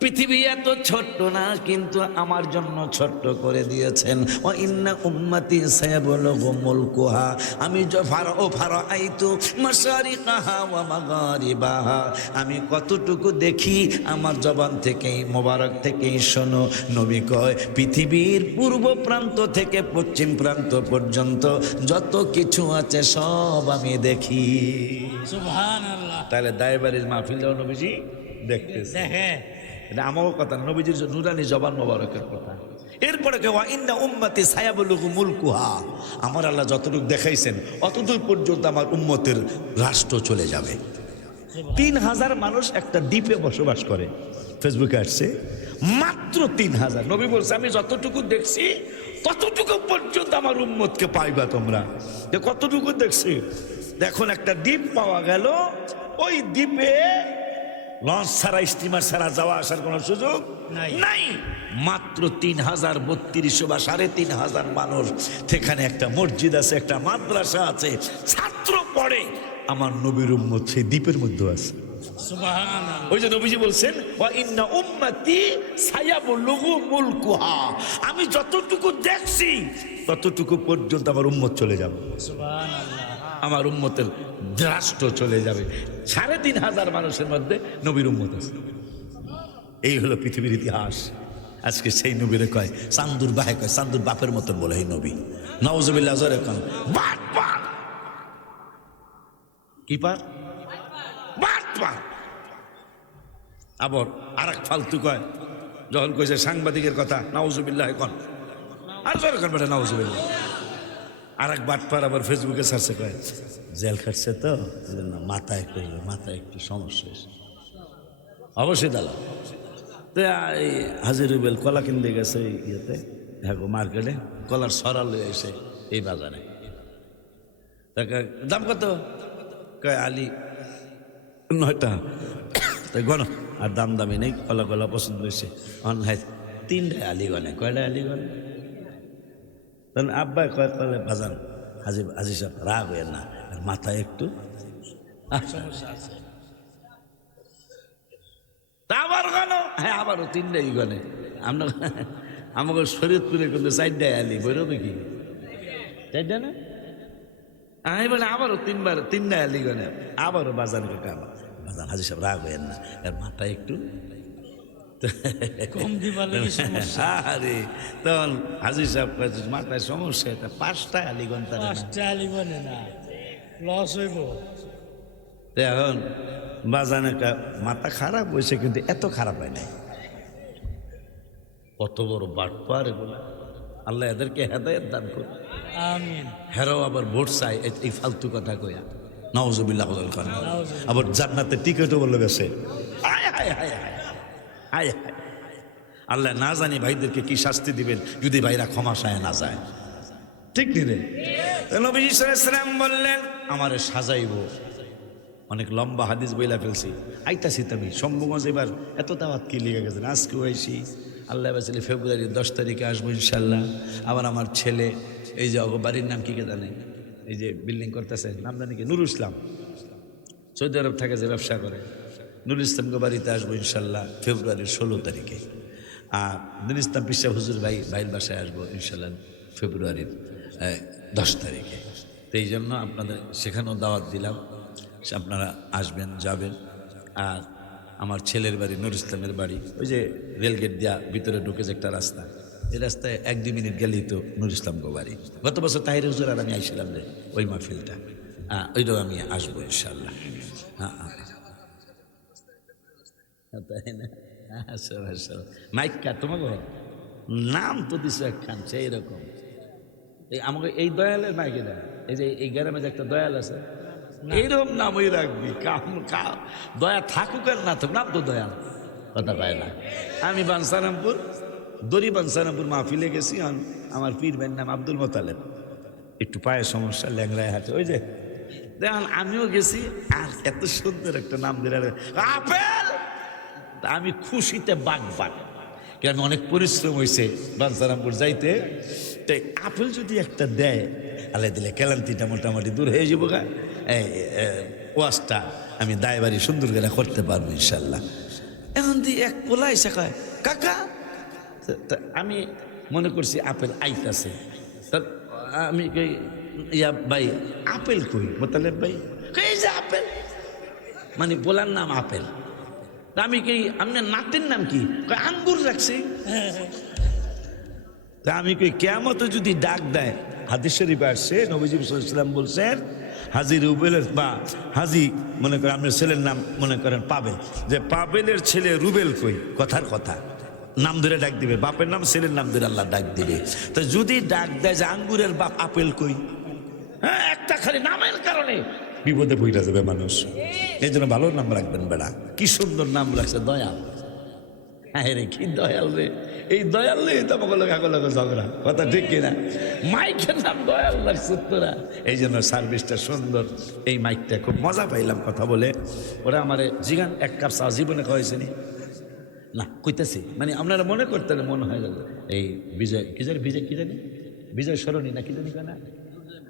পৃথিবী এত ছোট্ট না, কিন্তু আমার জন্য ছোট্ট করে দিয়েছেন। ও ইন্না উম্মতি সায়াবলুগু মুলকুহা, আমি ফারাআইতু মাশারিকাহা ওয়া মাগারিবাহা, আমি কতটুকু দেখি, আমার জবান থেকেই, মোবারক থেকেই শোনো। নবী কয়, পৃথিবীর পূর্ব প্রান্ত থেকে পশ্চিম প্রান্ত পর্যন্ত যত কিছু আছে সব আমি দেখি। সুবহানাল্লাহ। তাহলে দায়বাড়ির মাহফিলটাও নবীজি দেখতেছে। এটা আমারও কথা, নবীজির নুরানি জবান মোবারকের কথা। এরপরে ওয়া ইন্না উম্মতি সায়াবলুগু মুলকুহা, আমার আল্লাহ যতটুকু দেখাইছেন অতদূর পর্যন্ত আমার উম্মতের রাষ্ট্র চলে যাবে। 3000 মানুষ একটা দ্বীপে বসবাস করে, ফেসবুকে আসছে মাত্র 3000। নবী বলছে আমি যতটুকু দেখছি ততটুকু পর্যন্ত আমার উম্মতকে পাইবা তোমরা। কতটুকু দেখছি, এখন একটা দ্বীপ পাওয়া গেল, ওই দ্বীপে লঞ্চ ছাড়া স্টিমার ছাড়া যাওয়া আসার কোনো সুযোগ নাই। মাত্র 3032 বা 3500 মানুষ, সেখানে একটা মসজিদ আছে, একটা মাদ্রাসা আছে, ছাত্র পড়ে। আমার নবীর উম্মত সেই দ্বীপের মধ্যে আছে। ওই যে নবীজি বলছেন ওয়া ইন্না উম্মতি সায়াবলুগু মুলকুহা, আমি যতটুকু দেখছি ততটুকু পর্যন্ত আমার উম্মত চলে যাবে, আমার উম্মতের রাষ্ট্র চলে যাবে। 3500 মানুষের মধ্যে নবীর উম্মত আছে। এই হলো পৃথিবীর ইতিহাস। আজকে সেই নবীরে কয় চান্দুর বাহে, কয় চান্দুর বাপের মতন বলে এই নবী। নাউজুবিল্লাহ, জোরে কোন বাট বাট কি পার বাট বাট। আবার আরেক ফালতু কয়, যখন কইছে সাংবাদিকের কথা, নাউজুবিল্লাহ কোন আর জোরে কোন বেটা নাউজুবিল্লাহ। আরেক বাটপার আবার ফেসবুকে ছাড়ছে, কয় জেল খাটছে তো মাথায় একটু সমস্যা হয়েছে। অবশ্যই দালা তো এই হাজির রুবেল কলা কিনতে গেছে ইয়েতে, হ্যাঁ মার্কেটে কলার সরা লয়ে এসে এই বাজারে, তাকে দাম কত, কয় আলি 9টা। তাই গণ আর দাম দামি নেই, কলা পছন্দ হয়েছে অনলাইন 3টা আলি গনে। কয়টা আলি গনে? তখন আব্বাই কয় কলে বাজান হাজি সাহেব রাগ হয়ে না, মাথায় একটু সমস্যা আছে। আবার গণ, হ্যাঁ আবারও 3টাই গনে। আমরা আমাকে শরীয়তপুরে কিন্তু 4টাই আলি বেরোবে কি 4টা না? আমি বলে আবারও 3টা আলি গনে। আবারও বাজান বাজান হাজি সাহেব রাগ হয়ে না, এর মাথায় একটু কম দিবার লাগে সমস্যা। আরে তখন হাজি সাহেব মাথায় সমস্যা, 5টা আলিগন, 5টা আলিগন না লস হইব। এখন বাজানে মাথা খারাপ হয়েছে, কিন্তু এত খারাপ হয় নাই। কত বড় বাটপার এগুলো, আল্লাহ এদেরকে হেদায়েত দান করুন, আমিন। হেরাও আবার ভোট চাই এই ফালতু কথা কইয়া, নাউজুবিল্লাহ। আবার জান্নাতের টিকিটও বলে গেছে। হায় হায় হায় হায় হায় হায়। আল্লাহ না জানি ভাইদেরকে কি শাস্তি দিবেন যদি ভাইরা ক্ষমা চায় না যায়, ঠিক নি রে? নবী সাল্লাল্লাহু আলাইহি ওয়াসাল্লাম বললেন আমারে সাজাইব। অনেক লম্বা হাদিস বইলা ফেলছি, আইতাছি তুমি শম্ভুগঞ্জ। এবার এত দাওয়াত কি লেগে গেছেন, আজকেও আইসি, আল্লাহ বাঁচালে ফেব্রুয়ারির 10 তারিখে আসবো ইনশাল্লাহ। আবার আমার ছেলে, এই যে বাড়ির নাম কি কে জানে, এই যে বিল্ডিং করতেছে নাম জানি কি, নুরুল ইসলাম, সৌদি আরব থাকে যে ব্যবসা করে, নুরুল ইসলামকে বাড়িতে আসবো ইনশাল্লাহ ফেব্রুয়ারির 16 তারিখে। আর নুরুল ইসলাম পিসা হুজুর ভাইয়ের বাসায় আসবো ইনশাল্লাহ ফেব্রুয়ারির 10 তারিখে। তো এই জন্য আপনাদের সেখানেও দাওয়াত দিলাম, আপনারা আসবেন যাবেন। আর আমার ছেলের বাড়ি নুরুল ইসলামের বাড়ি, ওই যে রেলগেট দিয়া ভিতরে ঢুকে যে একটা রাস্তা, এই রাস্তায় 1-2 মিনিট গেলেই তো নুরুল ইসলামকে বাড়ি। গত বছর তাহির হুজুর আর আমি আইছিলাম যে ওই মাহফিলটা, ওইটাও আমি আসবো ইনশাল্লাহ। তাই না? মাইকা তোমাকে নাম তো দিস একখান সেই রকম। এই আমাকে এই দয়ালের মাইকে দেয়, এই যে এই গ্রামে যে একটা দয়াল আছে, এইরকম নামই রাখবি। দয়া থাকুক আর না থাকুক, নাম তো দয়াল, কথা পায় না। আমি বানসারামপুর বানসারামপুর মাহফিলে গেছি, আমার পীর ভাইয়ের নাম আব্দুল মোতালেব, একটু পায়ে সমস্যা, ল্যাংড়ায় হাতে, ওই যে দেখুন আমিও গেছি। আর এত সুন্দর একটা নাম দিলে আপেল, আমি খুশিতে বাঘ কেন অনেক পরিশ্রম হয়েছে বানসারামপুর যাইতে, তাই আপেল যদি একটা দেয় আল্লাহ দিলে ক্লান্তিটা মোটামুটি দূর হয়ে যাবো। গা ওয়াজটা আমি দায়বাড়ি সুন্দর করে করতে পারবো ইনশাল্লাহ। এখন দিয়ে এক পোলা এসে কয় কাকা, আমি মনে করছি আপেল আইতাছে, আমি ইয়া ভাই আপেল কই মোতালেব ভাই, এই যে আপেল, মানে পোলার নাম আপেল। আমি কি আপনার নাতির নাম কি? আঙ্গুর রাখছি। তা আমি কই কিয়ামত যদি ডাক দেয়, হাদিস শরীফে আসছে নবীজি সাল্লাল্লাহু আলাইহি ওয়াসাল্লাম বলছেন হাজি রুবেলের বা হাজি মনে করেন আপনার ছেলের নাম মনে করেন পাবেল, যে পাবেলের ছেলে রুবেল কই, কথার কথা নাম ধরে ডাক দিবে, বাপের নাম ছেলের নাম ধরে আল্লাহ ডাক দিবে। তো যদি ডাক দেয় যে আঙ্গুরের বাপ আপেল কই, হ্যাঁ একটা খালি নামের কারণে বিপদে পড়ে যাবে মানুষ। এই জন্য ভালো নাম রাখবেন বেড়া। কি সুন্দর নাম রাখছে, দয়াল। হ্যাঁ রে কি দয়াল রে, এই দয়াল রে তো আমাকে ঝগড়া, কথা ঠিক কিনা? মাইকের নাম দয়াল লাগছে তোরা, এই জন্য সার্ভিসটা সুন্দর। এই মাইকটা খুব মজা পাইলাম কথা বলে। ওরা আমারে জিগান এক কাপ চা জীবনে খাওয়াইছে নি না, কইতেছি মানে আপনারা মনে করতেন, মনে হয় গেল এই বিজয় কি জানি, বিজয় কি জানি, বিজয় সরণি না কি জানি কেনা,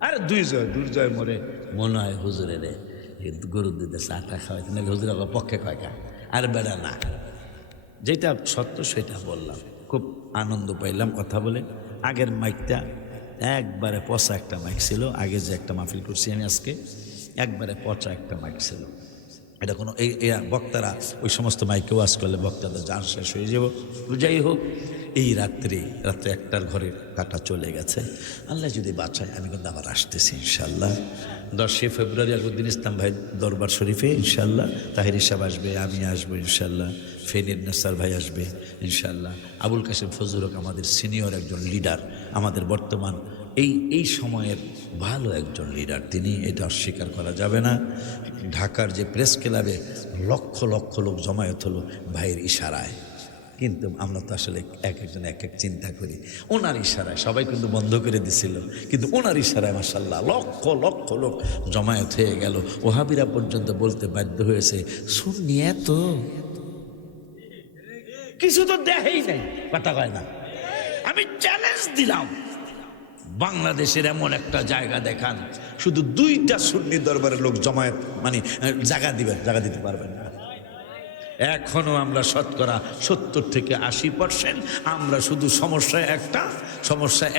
আরে দুর্জয় মরে মনে হয় হুজুরে রে গরুর দুধে চাটা খাওয়াইতে, নাহলে হুজুর পক্ষে খায় খা। আর বেড়া না, যেটা সত্য সেটা বললাম। খুব আনন্দ পাইলাম কথা বলে। আগের মাইকটা একবারে পচা একটা মাইক ছিল, আগে যে একটা মাহফিল করছি আমি আজকে, একবারে পচা একটা মাইক ছিল। এটা কোনো এই বক্তারা ওই সমস্ত মাইকে ওয়াজ করলে বক্তাদের জান শেষ হয়ে যাব। যাই হোক, এই রাত্রে 1টার ঘরে কাটা চলে গেছে। আল্লাহ যদি বাঁচায় আমি কিন্তু আবার আসতেছি ইনশাল্লাহ। 10 ফেব্রুয়ারি আলবুদ্দিন ইসলাম ভাই দরবার শরীফে ইনশাল্লাহ। তাহির সাহেব আসবে, আমি আসবো ইনশাল্লাহ, ফেনীর নাসার ভাই আসবে ইনশাল্লাহ। আবুল কাশেম ফজলুল হক আমাদের সিনিয়র একজন লিডার, আমাদের বর্তমান এই সময়ের ভালো একজন লিডার তিনি, এটা অস্বীকার করা যাবে না। ঢাকার যে প্রেস ক্লাবে লক্ষ লক্ষ লোক জমায়েত হলো ভাইয়ের ইশারায়, কিন্তু আমরা তো আসলে একজন এক চিন্তা করি। ওনার ইশারায় সবাই কিন্তু বন্ধ করে দিছিল, কিন্তু ওনার ইশারায় মাশাআল্লাহ লক্ষ লক্ষ লোক জমায়েত হয়ে গেল। ওহাবিরা পর্যন্ত বলতে বাধ্য হয়েছে, সুন্নি এত কিছু তো দেখেই নাই, কথা কয় না। আমি চ্যালেঞ্জ দিলাম, বাংলাদেশের এমন একটা জায়গা দেখান শুধু 2টা সুন্নি দরবারের লোক জমায়েত মানে জায়গা দিতে পারবেন না। এখনো আমরা শতকরা 70 থেকে 80% আমরা শুধু সমস্যা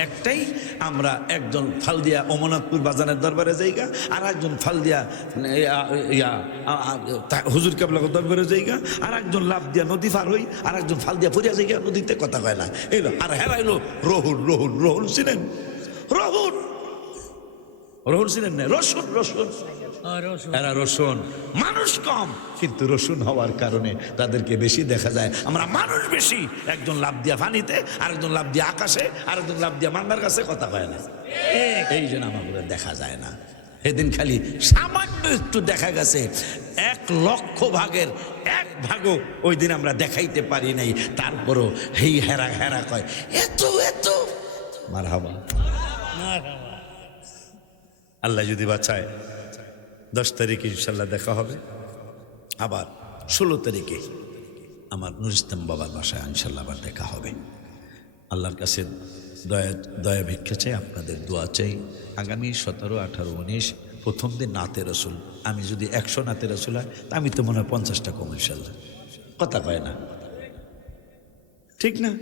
একটাই, আমরা একজন ফালদিয়া ওমনাথপুর বাজানের দরবারে জায়গা, আর একজন ফালদিয়া হুজুর কেবলাগো দরবারে জায়গা, আর একজন লাভ দিয়া নদী পার হই, আর একজন ফালদিয়া ফরিয়া জায়গা, নদীতে কথা কয় না এলো। আর হেরাইলো রহুল ছিলেন, রহুল ছিলেন না, রসুন মানুষ কম, কিন্তু রসুন হওয়ার কারণে তাদেরকে বেশি দেখা যায়। আমরা মানুষ বেশি, একজন লাভ দিয়া পানিতে, আরেকজন লাভ দিয়া আকাশে, আরেকজন লাভ দিয়া মান্দার কাছে, কথা কয় না। এই জন্য আমাদের দেখা যায় না। সেদিন খালি সামান্য একটু দেখা গেছে, 1,00,000 ভাগের 1 ভাগও ওই দিন আমরা দেখাইতে পারি নাই। তারপরও হেই হেরা কয় এত মারহাবা। আল্লাহ যদি বাঁচায় 10 তারিখে ইনশাল্লাহ দেখা হবে। আবার 16 তারিখে আমার নুর ইসলাম বাবার বাসায় ইনশাল্লাহ আবার দেখা হবে। আল্লাহর কাছে দয়া ভিক্ষা চাই, আপনাদের দোয়া চাই। আগামী 17, 18, 19 প্রথম দিন নাতে রসুল। আমি যদি 100 নাতে রসুল হয় তা আমি তো মনে হয় 50টা কম ইনশাল্লাহ, কথা কয় না, ঠিক না?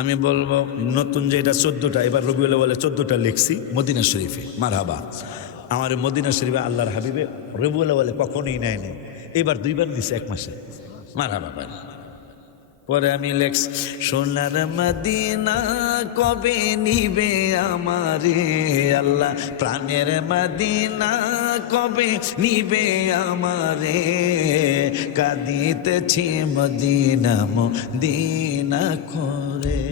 আমি বলবো নতুন যে এটা 14টা, এবার রবিউল আউয়ালে 14টা লিখছি মদিনা শরীফে। মারহাবা। আমার মদিনা শরীফে আল্লাহর হাবিবে রবিউল আউয়ালে কখনোই নেয় নাই, এবার 2বার দিছে 1 মাসে। মারহাবা। পরে আমি লেখছি, সোনার মদিনা কবে নিবে আমারে আল্লাহ, প্রাণের মদিনা কবে নিবে আমারে, কাঁদিতেছি মদিনা করে।